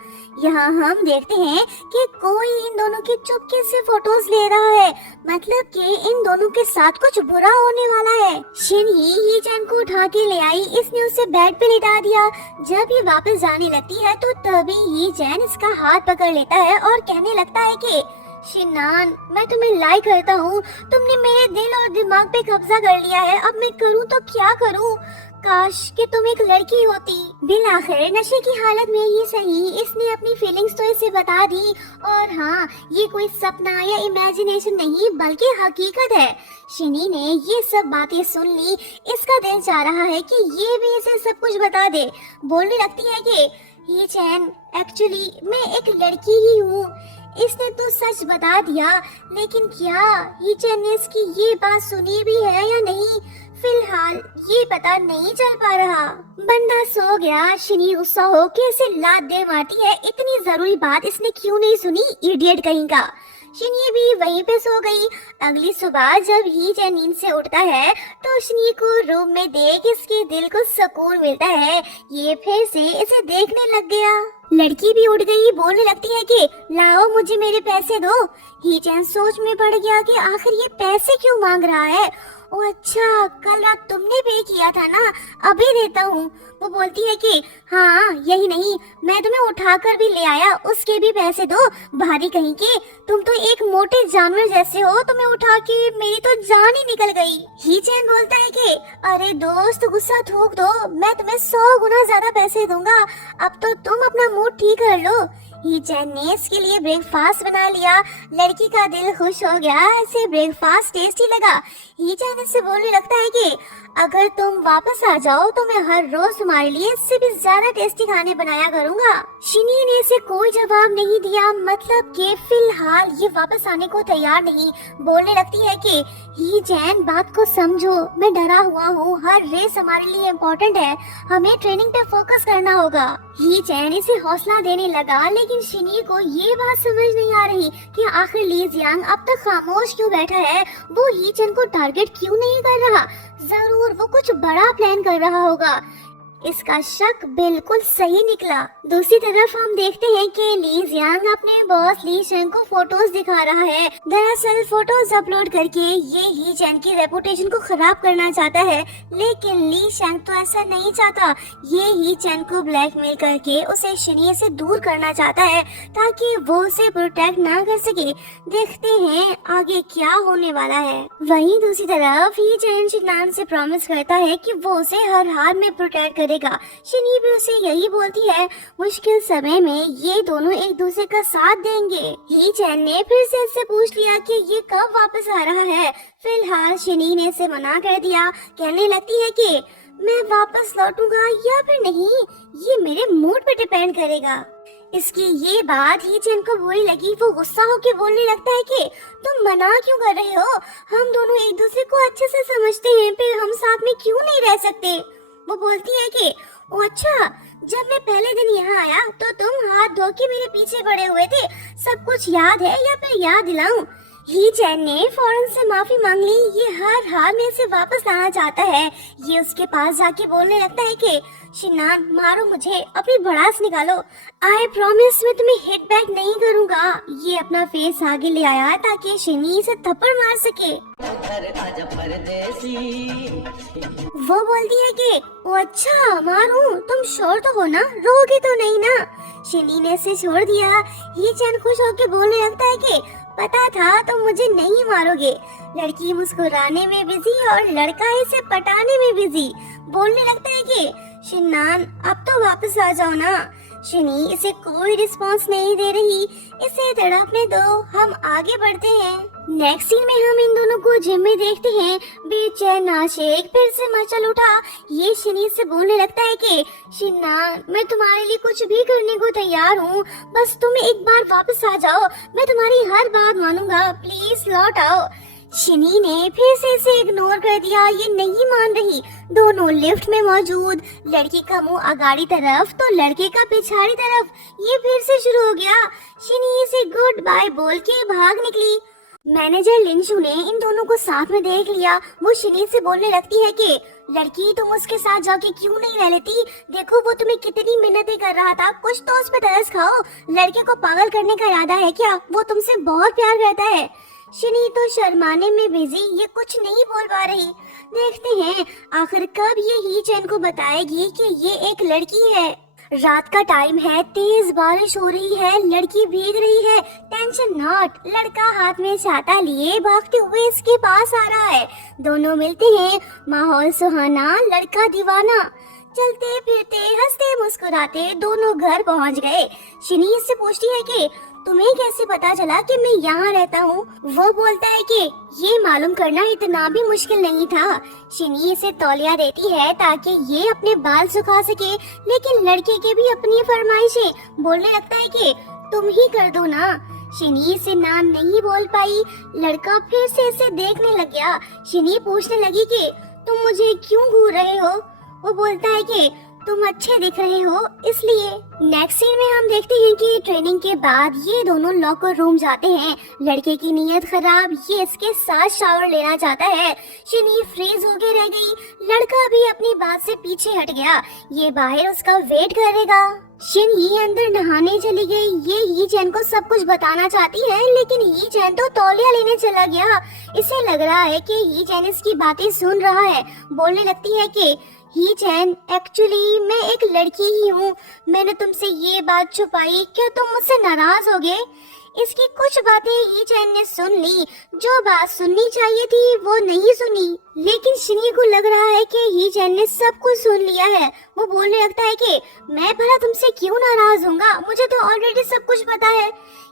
यहाँ हम देखते हैं कि कोई इन दोनों की चुपके से फोटोज ले रहा है, मतलब कि इन दोनों के साथ कुछ बुरा होने वाला है। शिनी ही चैन को उठा के ले आई। इसने उसे बेड पे लिटा दिया। जब ये वापस जाने लगती है तो तभी ही चैन इसका हाथ पकड़ लेता है और कहने लगता है कि शिन्नान मैं तुम्हें लाइक करता हूँ, तुमने मेरे दिल और दिमाग पे कब्जा कर लिया है, अब मैं करूँ तो क्या करूँ। काश कि तुम एक लड़की होती। बिल आखिर नशे की हालत में ही सही इसने अपनी फीलिंग्स तो इसे बता दी। और हाँ, ये कोई सपना या इमेजिनेशन नहीं बल्कि हकीकत है। शिनी ने ये सब बातें सुन ली। इसका दिल चाह रहा है कि ये भी इसे सब कुछ बता दे। बोलने लगती है कि ये चैन एक्चुअली मैं एक लड़की ही हूँ। इसने तो सच बता दिया, लेकिन क्या ही चैन ने इसकी ये बात सुनी भी है या नहीं, फिलहाल ये पता नहीं चल पा रहा। बंदा सो गया। शिनी गुस्सा हो के इसे लात दे मारती है। इतनी जरूरी बात इसने क्यों नहीं सुनी, इडियट कहीं का। शिनी भी वहीं पे सो गई। अगली सुबह जब ही चैन नींद से उठता है तो शिनी को रूम में देख इसके दिल को सुकून मिलता है। ये फिर से इसे देखने लग गया। लड़की भी उठ गई। बोलने लगती है कि लाओ मुझे मेरे पैसे दो। ही चैन सोच में पड़ गया कि आखिर ये पैसे क्यों मांग रहा है। ओ अच्छा, कल रात तुमने पे किया था ना, अभी देता हूँ। वो बोलती है कि हाँ यही नहीं, मैं तुम्हें उठाकर भी ले आया, उसके भी पैसे दो। भारी कहीं के, तुम तो एक मोटे जानवर जैसे हो, तुम्हें उठा के मेरी तो जान ही निकल गई। ही चैन बोलता है कि अरे दोस्त गुस्सा थूक दो, मैं तुम्हें 100 गुना ज्यादा पैसे दूंगा, अब तो तुम अपना मूड ठीक कर लो। ही चैन ने इसके लिए ब्रेकफास्ट बना लिया। लड़की का दिल खुश हो गया, इसे ब्रेकफास्ट टेस्टी लगा। ही चैन इससे बोलने लगता है कि अगर तुम वापस आ जाओ तो मैं हर रोज तुम्हारे लिए इससे भी ज्यादा टेस्टी खाने बनाया करूँगा। शिनी ने इसे कोई जवाब नहीं दिया, मतलब कि फिलहाल ये वापस आने को तैयार नहीं। बोलने लगती है कि ही चैन बात को समझो, मैं डरा हुआ हूँ, हर रेस हमारे लिए इम्पोर्टेंट है, हमें ट्रेनिंग पे फोकस करना होगा। ही चैन इसे हौसला देने लगा, लेकिन शिनी को ये बात समझ नहीं आ रही कि आखिर ली जियांग अब तक खामोश क्यों बैठा है। वो ही चैन को टारगेट क्यों नहीं कर रहा। जरूर वो कुछ बड़ा प्लान कर रहा होगा। इसका शक बिल्कुल सही निकला। दूसरी तरफ हम देखते हैं कि ली जियांग अपने बॉस ली शेंग को फोटोज दिखा रहा है। दरअसल फोटोज अपलोड करके ये ही चैन की रेपुटेशन को खराब करना चाहता है, लेकिन ली शेंग तो ऐसा नहीं चाहता। ये ही चैन को ब्लैकमेल करके उसे शिनी से दूर करना चाहता है ताकि वो उसे प्रोटेक्ट ना कर सके। देखते हैं आगे क्या होने वाला है। वहीं दूसरी तरफ ही चैन शिनान से प्रॉमिस करता है कि वो उसे हर हाल में प्रोटेक्ट करेगा। शिनी भी उसे यही बोलती है। मुश्किल समय में ये दोनों एक दूसरे का साथ देंगे। ही चैन ने फिर से इससे पूछ लिया कि ये कब वापस आ रहा है। फिलहाल शिनी ने इसे मना कर दिया। कहने लगती है कि मैं वापस लौटूंगा या फिर नहीं, ये मेरे मूड पे डिपेंड करेगा। इसकी ये बात ही चैन को बुरी लगी। वो गुस्सा होकर बोलने लगता है कि तुम मना क्यों कर रहे हो, हम दोनों एक दूसरे को अच्छे से समझते हैं, फिर हम साथ में क्यों नहीं रह सकते। वो बोलती है कि ओ अच्छा, जब मैं पहले दिन यहाँ आया तो तुम हाथ धो के मेरे पीछे पड़े हुए थे। सब कुछ याद है या फिर याद दिलाऊं? ही चैन ने फौरन से माफी मांग ली। ये हर हाल में इसे वापस लाना चाहता है। ये उसके पास जाके बोलने लगता है कि शिनान मारो मुझे, अपनी भड़ास निकालो। आई प्रॉमिस मैं तुम्हें हिट बैक नहीं करूंगा। ये अपना फेस आगे ले आया ताकि शिनी से थप्पड़ मार सके। वो बोलती है कि ओ अच्छा मारूं, तुम श्योर तो हो ना, रोगे तो नहीं ना? शिनी ने इसे छोड़ दिया। ही चैन खुश होकर बोलने लगता है कि पता था तुम मुझे नहीं मारोगे। लड़की मुस्कुराने में बिजी और लड़का इसे पटाने में बिजी। बोलने लगता है कि शिनान अब तो वापस आ जाओ ना। शिनी इसे कोई रिस्पांस नहीं दे रही। इसे तड़पने दो, हम आगे बढ़ते हैं। नेक्स्ट सीन में हम इन दोनों को जिम में देखते हैं। बेचैन आशिक फिर से मचल उठा। ये शिनी से बोलने लगता है कि शिनान मैं तुम्हारे लिए कुछ भी करने को तैयार हूँ, बस तुम एक बार वापस आ जाओ। मैं तुम्हारी हर बात मानूंगा, प्लीज लौट आओ। शिनी ने फिर से इसे इग्नोर कर दिया। ये नहीं मान रही। दोनों लिफ्ट में मौजूद। लड़की का मुंह आगाड़ी तरफ तो लड़के का पिछाड़ी तरफ। ये फिर से शुरू हो गया। शिनी इसे गुड बाय बोल के भाग निकली। मैनेजर लिंचू ने इन दोनों को साथ में देख लिया। वो शिनी से बोलने लगती है कि लड़की तुम उसके साथ जाके क्यों नहीं रह लेती? देखो वो तुम्हें कितनी मिन्नतें कर रहा था, कुछ तो उस पे तरस खाओ। लड़के को पागल करने का इरादा है क्या? वो तुमसे बहुत प्यार करता है। शिनी तो शर्माने में बिजी, ये कुछ नहीं बोल पा रही। देखते हैं आखिर कब ये ही चैन को बताएगी कि ये एक लड़की है। रात का टाइम है, तेज बारिश हो रही है, लड़की भीग रही है। टेंशन नॉट, लड़का हाथ में छाता लिए भागते हुए इसके पास आ रहा है। दोनों मिलते हैं, माहौल सुहाना, लड़का दीवाना। चलते फिरते हंसते मुस्कुराते दोनों घर पहुंच गए। शिनी इससे पूछती है कि तुम्हें कैसे पता चला कि मैं यहाँ रहता हूँ? वो बोलता है कि ये मालूम करना इतना भी मुश्किल नहीं था। शिनी इसे तौलिया देती है ताकि ये अपने बाल सुखा सके, लेकिन लड़के के भी अपनी फरमाइशें। बोलने लगता है कि तुम ही कर दो ना। शिनी से नाम नहीं बोल पाई। लड़का फिर से इसे देखने लग गया। शिनी पूछने लगी कि तुम मुझे क्यों घूर रहे हो? वो बोलता है कि तुम अच्छे दिख रहे हो इसलिए। नेक्स्ट सीन में हम देखते हैं कि ट्रेनिंग के बाद ये दोनों लॉकर रूम जाते हैं। लड़के की नीयत खराब, ये इसके साथ शावर लेना चाहता है। शिनी फ्रीज होके रह गई। लड़का भी अपनी बात से पीछे हट गया। ये बाहर उसका वेट करेगा। शिनी अंदर नहाने चली गई। ये ही चैन को सब कुछ बताना चाहती है, लेकिन ही चैन तो तौलिया लेने चला गया। इसे लग रहा है कि ही चैन इसकी बातें सुन रहा है। बोलने लगती है कि ही चैन एक्चुअली मैं एक लड़की ही हूँ। मैंने तुमसे ये बात छुपाई, क्या तुम मुझसे नाराज होगे? इसकी कुछ बातें ही चैन ने सुन ली। जो बात सुननी चाहिए थी वो नहीं सुनी, लेकिन शिनी को लग रहा है कि ही चैन ने सब कुछ सुन लिया है। वो बोलने लगता है कि मैं भला तुमसे क्यों नाराज होऊंगा, मुझे तो ऑलरेडी सब कुछ पता है।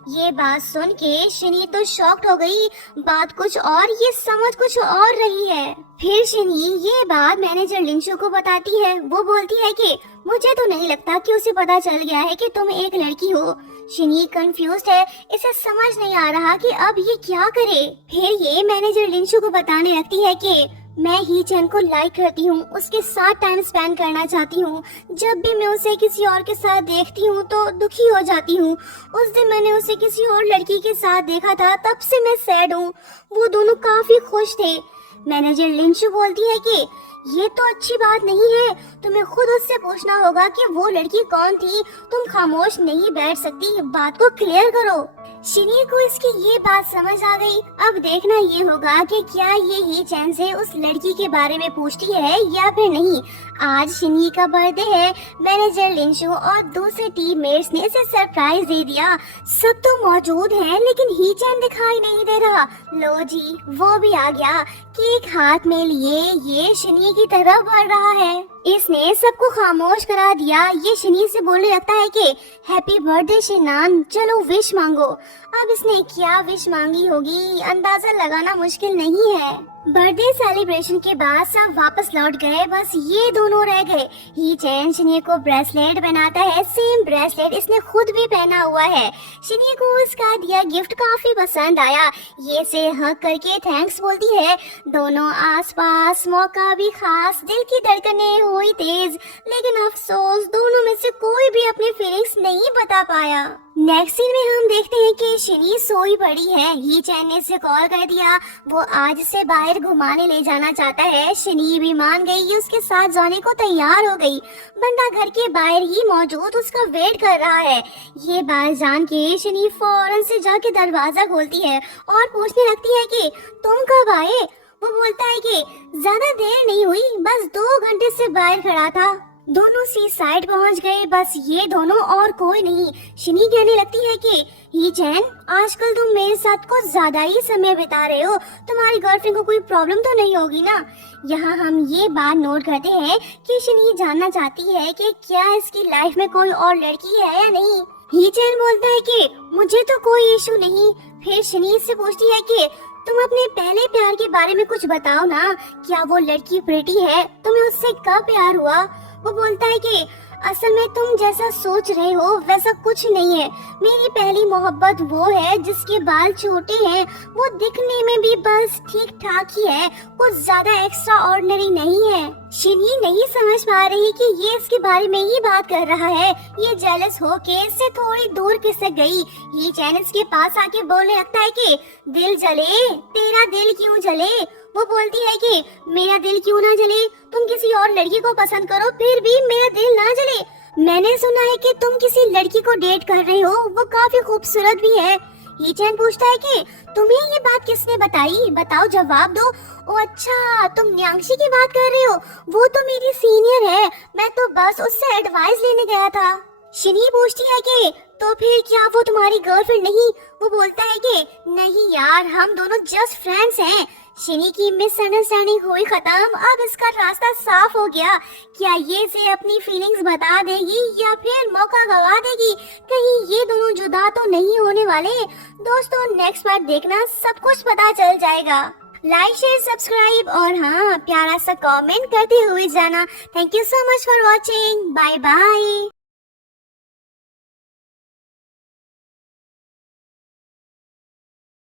ये बात सुन के शिनी तो शॉक्ड हो गई। बात कुछ और, ये समझ कुछ और रही है। फिर शिनी ये बात मैनेजर लिंचू को बताती है। वो बोलती है कि मुझे तो नहीं लगता कि उसे पता चल गया है कि तुम एक लड़की हो। शिनी कंफ्यूज्ड है। इसे समझ नहीं आ रहा कि अब ये क्या करे। फिर ये मैनेजर लिंचू को बताने लगती है कि मैं ही चैन को लाइक करती हूँ, उसके साथ टाइम स्पेंड करना चाहती हूँ। जब भी मैं उसे किसी और के साथ देखती हूँ तो दुखी हो जाती हूँ। उस दिन मैंने उसे किसी और लड़की के साथ देखा था, तब से मैं सैड हूँ। वो दोनों काफी खुश थे। मैनेजर लिंचू बोलती है कि ये तो अच्छी बात नहीं है, तुम्हें खुद उससे पूछना होगा कि वो लड़की कौन थी। तुम खामोश नहीं बैठ सकती, बात को क्लियर करो। शिनी को इसकी ये बात समझ आ गई। अब देखना ये होगा कि क्या ये ही चैन से उस लड़की के बारे में पूछती है या फिर नहीं। आज शिनी का बर्थडे है। मैनेजर लिंचू और दूसरे टीममेट्स ने इसे सरप्राइज दे दिया। सब तो मौजूद हैं, लेकिन ही चैन दिखाई नहीं दे रहा। लो जी, वो भी आ गया। केक हाथ में लिए ये शिनी की तरफ बढ़ रहा है। इसने सबको खामोश करा दिया। ये शिनी से बोलने लगता है कि हैप्पी बर्थडे शिनान, चलो विश मांगो। अब इसने क्या विश मांगी होगी, अंदाजा लगाना मुश्किल नहीं है। बर्थडे सेलिब्रेशन के बाद सब वापस लौट गए, बस ये दोनों रह गए। ही चैन शिनी को ब्रेसलेट बनाता है। सेम ब्रेसलेट इसने खुद भी पहना हुआ है। शिनी को उसका दिया गिफ्ट काफी पसंद आया। ये से हग करके थैंक्स बोलती है। दोनों आसपास, मौका भी खास, दिल की धड़कनें हो हुई तेज, लेकिन अफसोस दोनों में से कोई भी अपनी फीलिंग्स नहीं बता पाया। नेक्स्ट सीन में हम देखते हैं कि शिनी सोई पड़ी है। ही चैन ने इसे कॉल कर दिया, वो आज से बाहर घुमाने ले जाना चाहता है। शिनी भी मान गई, उसके साथ जाने को तैयार हो गई। बंदा घर के बाहर ही मौजूद उसका वेट कर रहा है। ये बात जान के शिनी फौरन से जाके दरवाजा खोलती है और पूछने लगती है कि तुम कब आए। वो बोलता है कि ज्यादा देर नहीं हुई, बस 2 घंटे से बाहर खड़ा था। दोनों सी साइड पहुंच गए, बस ये दोनों और कोई नहीं। शिनी कहने लगती है कि ही चैन, आजकल तुम मेरे साथ कुछ ज्यादा ही समय बिता रहे हो, तुम्हारी गर्लफ्रेंड को कोई प्रॉब्लम तो नहीं होगी ना। यहाँ हम ये बात नोट करते हैं कि शिनी जानना चाहती है कि क्या इसकी लाइफ में कोई और लड़की है या नहीं। ही चैन बोलता है कि मुझे तो कोई इशू नहीं। फिर शिनी से पूछती है कि तुम अपने पहले प्यार के बारे में कुछ बताओ ना, क्या वो लड़की प्रिटी है, तुम्हें उससे कब प्यार हुआ। वो बोलता है कि असल में तुम जैसा सोच रहे हो वैसा कुछ नहीं है। मेरी पहली मोहब्बत वो है जिसके बाल छोटे हैं, वो दिखने में भी बस ठीक ठाक ही है, कुछ ज्यादा एक्स्ट्रा ऑर्डिनरी नहीं है। शिनी नहीं समझ पा रही कि ये इसके बारे में ही बात कर रहा है। ये जेलस होके इससे थोड़ी दूर खिसक गई। ये चैन इसके पास आके बोलने लगता है कि दिल जले, तेरा दिल क्यों जले। वो बोलती है कि मेरा दिल क्यों ना जले, तुम किसी और लड़की को पसंद करो फिर भी मेरा दिल ना जले। मैंने सुना है कि तुम किसी लड़की को डेट कर रहे हो, वो काफी खूबसूरत भी है। ही चैन पूछता है कि तुम्हें ये बात किसने बताई, बताओ, जवाब दो। ओ अच्छा, तुम न्यांक्षी की बात कर रहे हो, वो तो मेरी सीनियर है, मैं तो बस उससे एडवाइस लेने गया था। शिनी पूछती है कि तो फिर क्या वो तुम्हारी गर्लफ्रेंड नहीं। वो बोलता है कि नहीं यार, हम दोनों जस्ट फ्रेंड्स हैं। शिनी की मिसअंडरस्टैंडिंग हुई खत्म, अब इसका रास्ता साफ हो गया। क्या ये इसे अपनी फीलिंग्स बता देगी या फिर मौका गवा देगी, कहीं ये दोनों जुदा तो नहीं होने वाले। दोस्तों नेक्स्ट पार्ट देखना, सब कुछ पता चल जाएगा। लाइक शेयर सब्सक्राइब और हाँ, प्यारा सा कमेंट करते हुए जाना। Thank you so much for watching, bye bye.